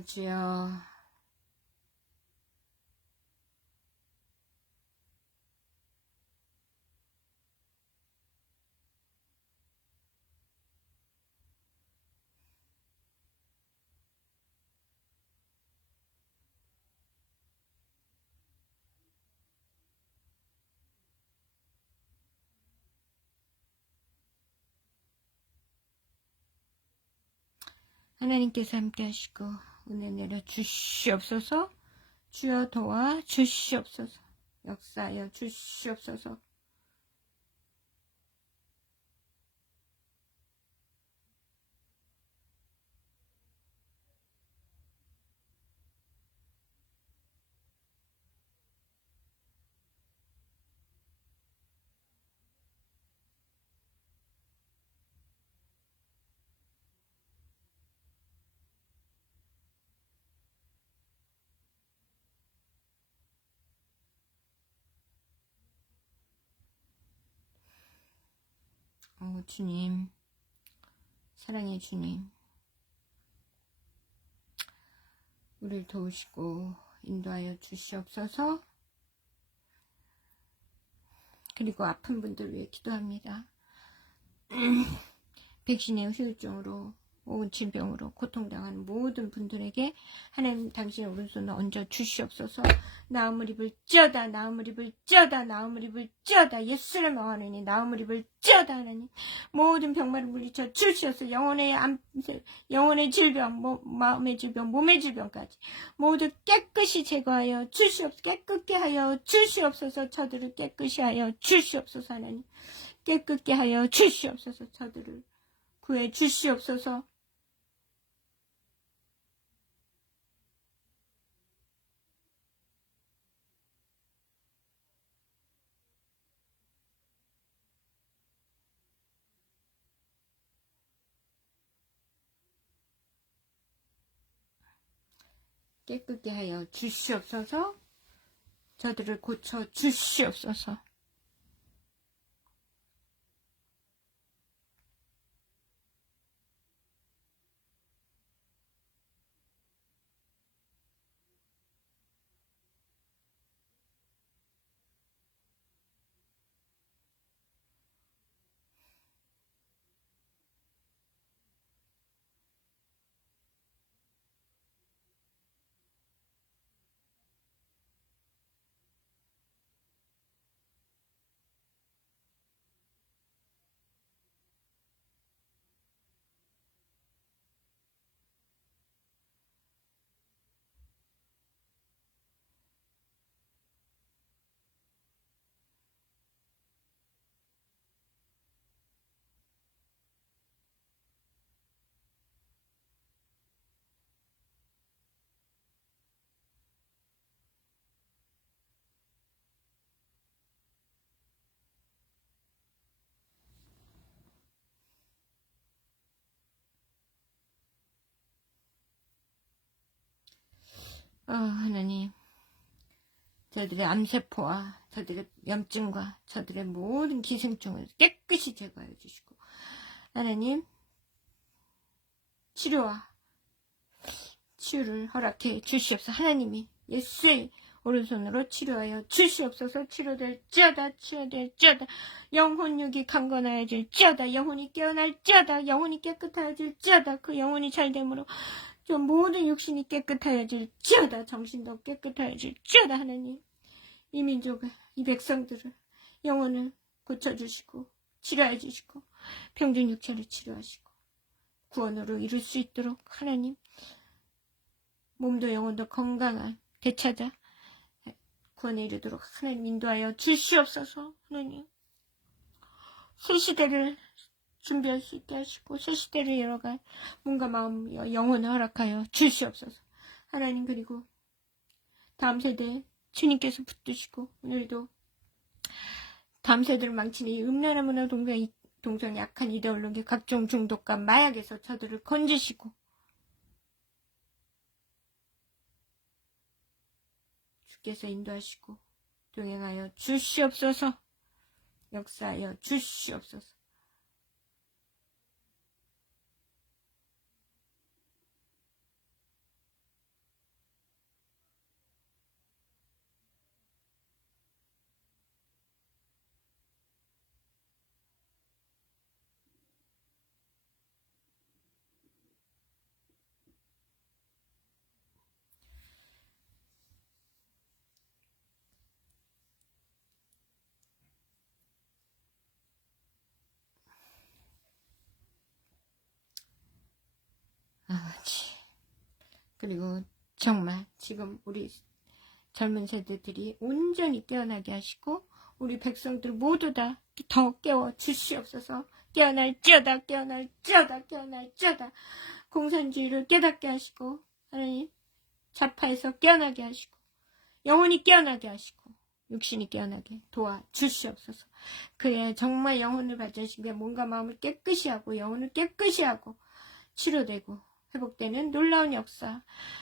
주여. 하나님께서 함께 하시고 은혜 내려 주시옵소서. 주여 도와 주시옵소서. 역사하여 주시옵소서. 주님, 사랑의 주님, 우리를 도우시고 인도하여 주시옵소서. 그리고 아픈 분들 위해 기도합니다. 백신의 후유증으로 혹은 질병으로 고통당하는 모든 분들에게 하나님 당신의 오른손을 얹어 주시옵소서. 나음을 입을지어다, 나음을 입을지어다, 나음을 입을지어다. 예수를 명하노니 나음을 입을지어다. 하나님 모든 병마를 물리쳐 주시옵소서. 영혼의 질병, 마음의 질병, 몸의 질병까지 모두 깨끗이 제거하여 주시옵소서. 깨끗게 하여 주시옵소서. 저들을 깨끗이 하여 주시옵소서. 하나님 깨끗게 하여 주시옵소서. 저들을 구해 주시옵소서. 깨끗게 하여 주시옵소서. 저들을 고쳐 주시옵소서. 하나님, 저들의 암세포와 저들의 염증과 저들의 모든 기생충을 깨끗이 제거해 주시고, 하나님 치유를 허락해 주시옵소서. 하나님이 예수의 오른손으로 치료하여 주시옵소서. 치료될지어다, 치료될지어다. 영혼육이 강건하여질지어다. 영혼이 깨어날지어다. 영혼이 깨끗하여질지어다. 그 영혼이 잘됨으로 저 모든 육신이 깨끗하여질지어다. 정신도 깨끗하여질지어다. 하나님 이 민족을, 이 백성들을 영혼을 고쳐주시고 치료해 주시고 병든 육체를 치료하시고 구원으로 이룰 수 있도록 하나님 몸도 영혼도 건강한 되찾아 구원에 이르도록 하나님 인도하여 주시옵소서. 하나님 새 시대를 준비할 수 있게 하시고 새 시대를 열어갈 몸과 마음 영혼을 허락하여 주시옵소서. 하나님 그리고 다음 세대에 주님께서 붙드시고 오늘도 다음 세대를 망치는 이 음란한 문화 동성 약한 이데올로기 각종 중독과 마약에서 저들을 건지시고 주께서 인도하시고 동행하여 주시옵소서. 역사하여 주시옵소서. 아버지 그리고 정말 지금 우리 젊은 세대들이 온전히 깨어나게 하시고 우리 백성들 모두 다 더 깨워 주시옵소서. 깨어날지어다, 깨어날지어다, 깨어날지어다. 공산주의를 깨닫게 하시고 하나님 좌파에서 깨어나게 하시고 영혼이 깨어나게 하시고 육신이 깨어나게 도와주시옵소서. 그래 정말 영혼을 발전시키며 몸과 마음을 깨끗이 하고 영혼을 깨끗이 하고 치료되고 회복되는 놀라운 역사.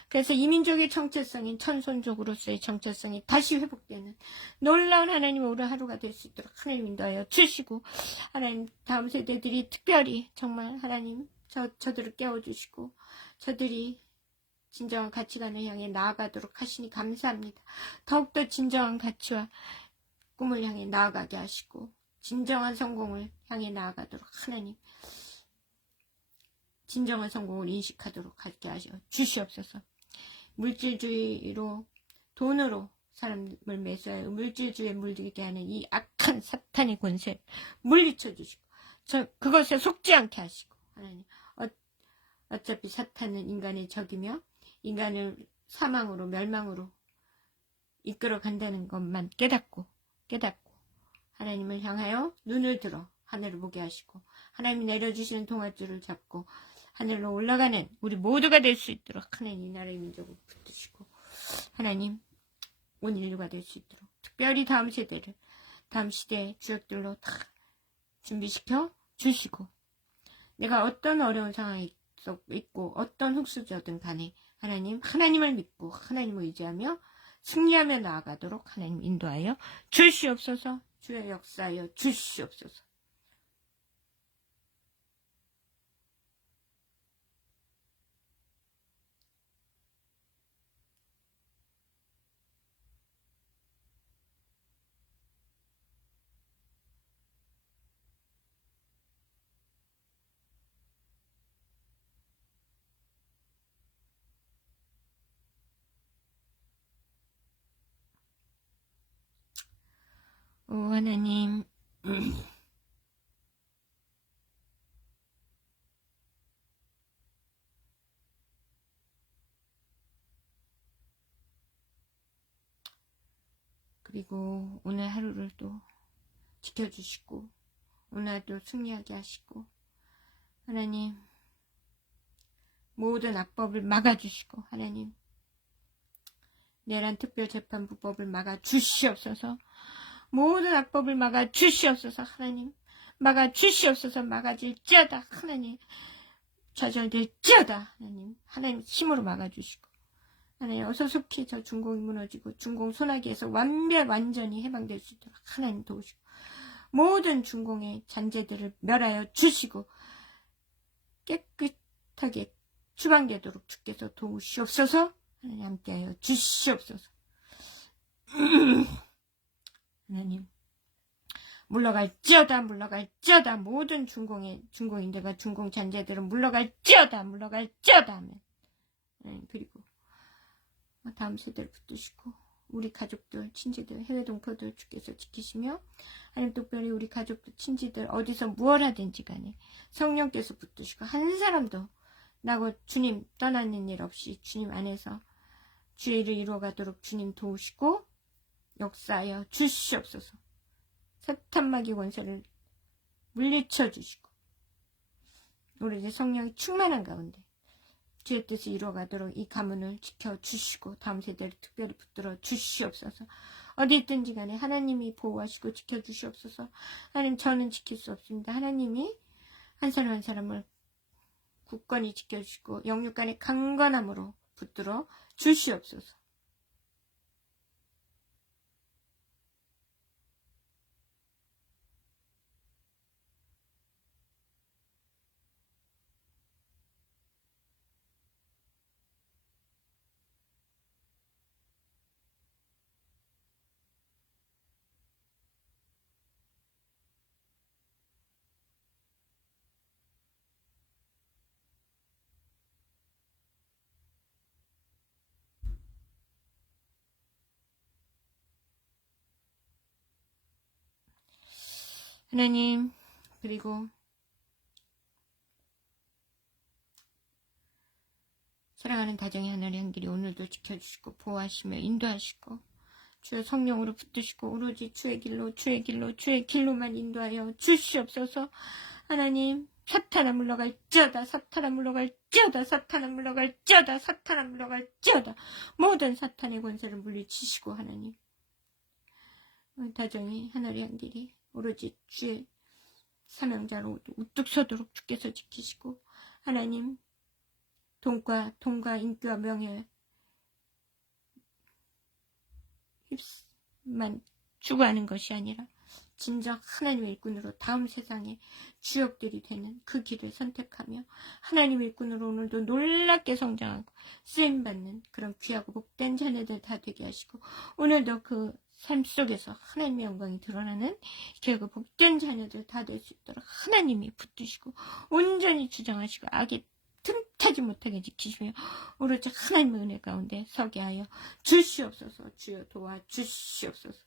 그래서 이민족의 정체성인 천손족으로서의 정체성이 다시 회복되는 놀라운 하나님의 오늘 하루가 될 수 있도록 하나님 인도하여 주시고, 하나님 다음 세대들이 특별히 정말 하나님 저들을 깨워주시고 저들이 진정한 가치관을 향해 나아가도록 하시니 감사합니다. 더욱더 진정한 가치와 꿈을 향해 나아가게 하시고 진정한 성공을 향해 나아가도록 하나님, 진정한 성공을 인식하도록 하게 하셔 주시옵소서. 물질주의로, 돈으로 사람을 매수하여 물질주의에 물들게 하는 이 악한 사탄의 권세 물리쳐 주시고 그것에 속지 않게 하시고, 하나님 어차피 사탄은 인간의 적이며 인간을 사망으로 멸망으로 이끌어 간다는 것만 깨닫고 하나님을 향하여 눈을 들어 하늘을 보게 하시고 하나님이 내려주시는 동아줄을 잡고 하늘로 올라가는 우리 모두가 될 수 있도록 하나님 이 나라의 민족을 붙드시고 하나님 온 인류가 될 수 있도록 특별히 다음 세대를 다음 시대의 주역들로 다 준비시켜 주시고, 내가 어떤 어려운 상황에 있고 어떤 흙수저든 간에 하나님을 믿고 하나님을 의지하며 승리하며 나아가도록 하나님 인도하여 주시옵소서. 주의 역사하여 주시옵소서. 오 하나님, 그리고 오늘 하루를 또 지켜주시고 오늘도 승리하게 하시고 하나님 모든 악법을 막아주시고 하나님 내란 특별재판부법을 막아주시옵소서. 모든 악법을 막아주시옵소서. 하나님 막아주시옵소서. 막아질지어다. 하나님 좌절될지어다. 하나님 힘으로 막아주시고 하나님 어서 속히 저 중공이 무너지고 중공 소나기에서 완전히 해방될 수 있도록 하나님 도우시고 모든 중공의 잔재들을 멸하여 주시고 깨끗하게 추방되도록 주께서 도우시옵소서. 하나님 함께하여 주시옵소서. 하나님 물러갈지어다. 모든 중공인들과 중공 잔재들은 물러갈지어다. 하면 그리고 다음 세대를 붙드시고 우리 가족들, 친지들, 해외 동포들 주께서 지키시며 하나님 특별히 우리 가족들, 친지들 어디서 무엇 하든지 간에 성령께서 붙드시고 한 사람도 나고 주님 떠나는 일 없이 주님 안에서 주의 일을 이루어가도록 주님 도우시고 역사하여 주시옵소서. 사탄마귀 권세를 물리쳐 주시고 우리 성령이 충만한 가운데 주의 뜻이 이루어가도록 이 가문을 지켜주시고 다음 세대를 특별히 붙들어 주시옵소서. 어디 있든지 간에 하나님이 보호하시고 지켜주시옵소서. 하나님 저는 지킬 수 없습니다. 하나님이 한 사람 한 사람을 굳건히 지켜주시고 영육간의 강건함으로 붙들어 주시옵소서. 하나님 그리고 사랑하는 다정의 하나님 한길이 오늘도 지켜주시고 보호하시며 인도하시고 주의 성령으로 붙드시고 오로지 주의 길로만 인도하여 주시옵소서. 하나님 사탄아 물러갈지어다. 모든 사탄의 권세를 물리치시고 하나님 다정히 하늘의 양들이 오로지 주의 사명자로 우뚝 서도록 주께서 지키시고 하나님 돈과 인기와 명예 만 추구하는 것이 아니라 진정 하나님의 일꾼으로 다음 세상에 주역들이 되는 그 길을 선택하며 하나님의 일꾼으로 오늘도 놀랍게 성장하고 쓰임받는 그런 귀하고 복된 자녀들 다 되게 하시고, 오늘도 그 삶 속에서 하나님의 영광이 드러나는 귀하고 복된 자녀들 다 될 수 있도록 하나님이 붙드시고 온전히 주장하시고 악에 틈타지 못하게 지키시며 오로지 하나님의 은혜 가운데 서게 하여 주시옵소서. 주여 도와주시옵소서.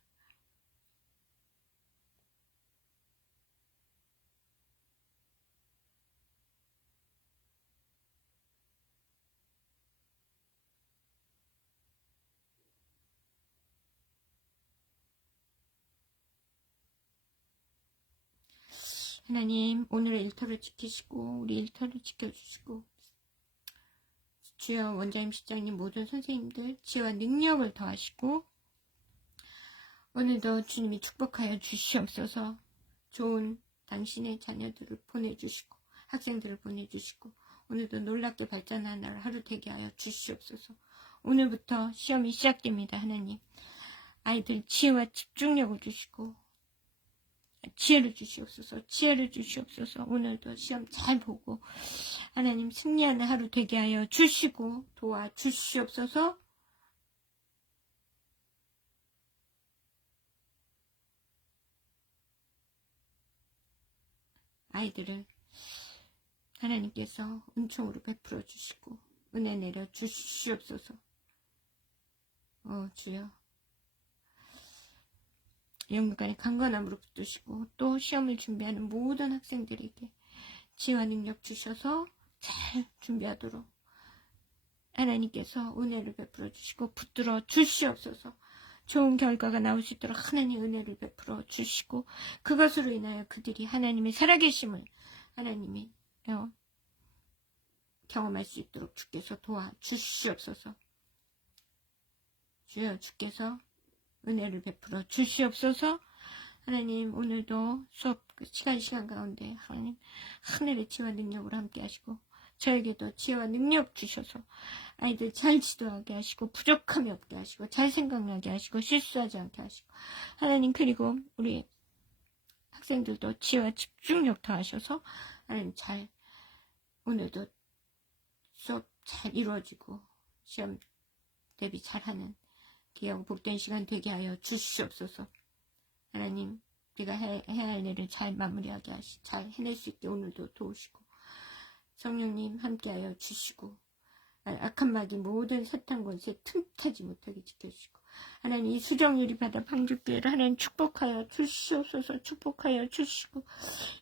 하나님, 오늘의 일터를 지키시고 우리 일터를 지켜주시고, 주여 원장님, 시장님, 모든 선생님들 지혜와 능력을 더하시고 오늘도 주님이 축복하여 주시옵소서. 좋은 당신의 자녀들을 보내주시고 학생들을 보내주시고 오늘도 놀랍게 발전하는 하루 되게 하여 주시옵소서. 오늘부터 시험이 시작됩니다. 하나님, 아이들 지혜와 집중력을 주시고 지혜를 주시옵소서. 지혜를 주시옵소서. 오늘도 시험 잘 보고 하나님 승리하는 하루 되게 하여 주시고 도와주시옵소서. 아이들을 하나님께서 은총으로 베풀어 주시고 은혜 내려 주시옵소서. 주여, 영육간의 강건함으로 붙드시고 또 시험을 준비하는 모든 학생들에게 지혜와 능력 주셔서 잘 준비하도록 하나님께서 은혜를 베풀어 주시고 붙들어 주시옵소서. 좋은 결과가 나올 수 있도록 하나님 은혜를 베풀어 주시고 그것으로 인하여 그들이 하나님의 살아계심을 하나님이 경험할 수 있도록 주께서 도와주시옵소서. 주여, 주께서 은혜를 베풀어 주시옵소서. 하나님, 오늘도 수업 시간 가운데 하나님 하늘의 지혜와 능력으로 함께 하시고 저에게도 지혜와 능력 주셔서 아이들 잘 지도하게 하시고 부족함이 없게 하시고 잘 생각나게 하시고 실수하지 않게 하시고 하나님, 그리고 우리 학생들도 지혜와 집중력 더하셔서 하나님 잘 오늘도 수업 잘 이루어지고 시험 대비 잘하는 귀하고 복된 시간 되게 하여 주시옵소서. 하나님, 우리가 해야 할 일을 잘 마무리하게 하시, 잘 해낼 수 있게 오늘도 도우시고 성령님 함께하여 주시고 악한 마귀 모든 사탄 권세 틈타지 못하게 지켜주시고 하나님, 이 수정유리바다 방주교회를 하나님 축복하여 주시옵소서. 축복하여 주시고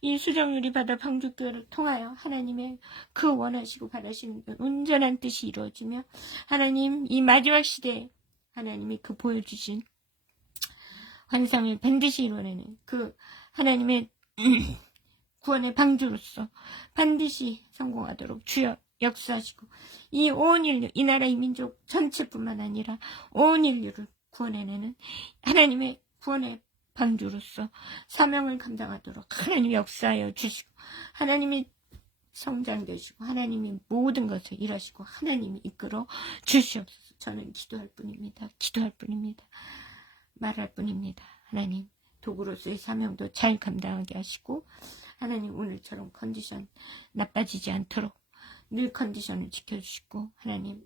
이 수정유리바다 방주교회를 통하여 하나님의 그 원하시고 바라시는 온전한 뜻이 이루어지며 하나님, 이 마지막 시대에 하나님이 그 보여주신 환상을 반드시 이루어내는 그 하나님의 구원의 방주로서 반드시 성공하도록 주여 역사하시고 이 온 인류, 이 나라 이 민족 전체뿐만 아니라 온 인류를 구원해내는 하나님의 구원의 방주로서 사명을 감당하도록 하나님 역사하여 주시고 하나님이 성장되시고 하나님이 모든 것을 일하시고 하나님이 이끌어 주시옵소서. 저는 기도할 뿐입니다. 기도할 뿐입니다. 말할 뿐입니다. 하나님, 도구로서의 사명도 잘 감당하게 하시고 하나님, 오늘처럼 컨디션 나빠지지 않도록 늘 컨디션을 지켜주시고 하나님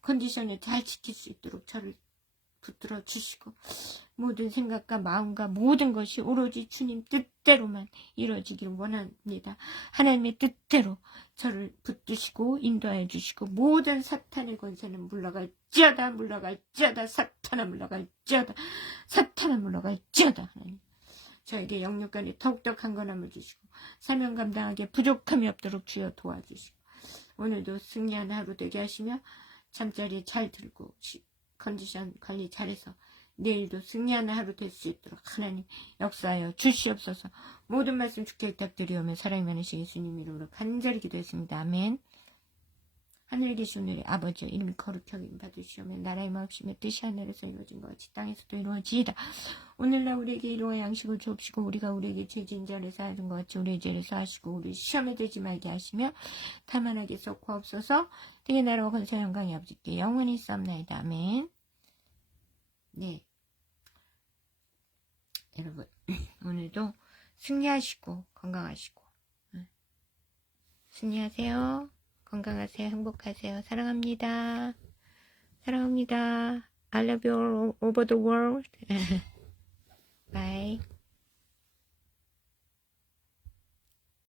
컨디션을 잘 지킬 수 있도록 저를 붙들어 주시고 모든 생각과 마음과 모든 것이 오로지 주님 뜻대로만 이루어지길 원합니다. 하나님의 뜻대로 저를 붙드시고 인도하여 주시고 모든 사탄의 권세는 물러갈지어다. 물러갈지어다. 사탄아 물러갈지어다. 사탄아 물러갈지어다. 하나님, 저에게 영육간에 더욱더 강건함을 주시고 사명 감당하기에 부족함이 없도록 주여 도와주시고 오늘도 승리하는 하루 되게 하시며 잠자리에 잘 들고 컨디션 관리 잘해서 내일도 승리하는 하루 될 수 있도록 하나님 역사하여 주시옵소서. 모든 말씀 주께 부탁드리오며 사랑이 많으신 예수님 이름으로 간절히 기도했습니다. 아멘. 하늘에 계신 우리 아버지 이름이 거룩히 여김 받으시오며 나라의 마옵시며 뜻이 하늘에서 이루어진 것 같이 땅에서도 이루어지이다. 오늘날 우리에게 일용할 양식을 주옵시고 우리가 우리에게 죄진 자를 사하는 것 같이 우리의 죄를 사하시고 우리 시험에 들지 말게 하시며 다만 하게 썩고옵소서. 되게 나라와 권세 영광이 아버지께 영원히 있사옵나이다. 아멘. 네, 여러분 오늘도 승리하시고 건강하시고 승리하세요. 건강하세요. 행복하세요. 사랑합니다. 사랑합니다. I love you all over the world. Bye.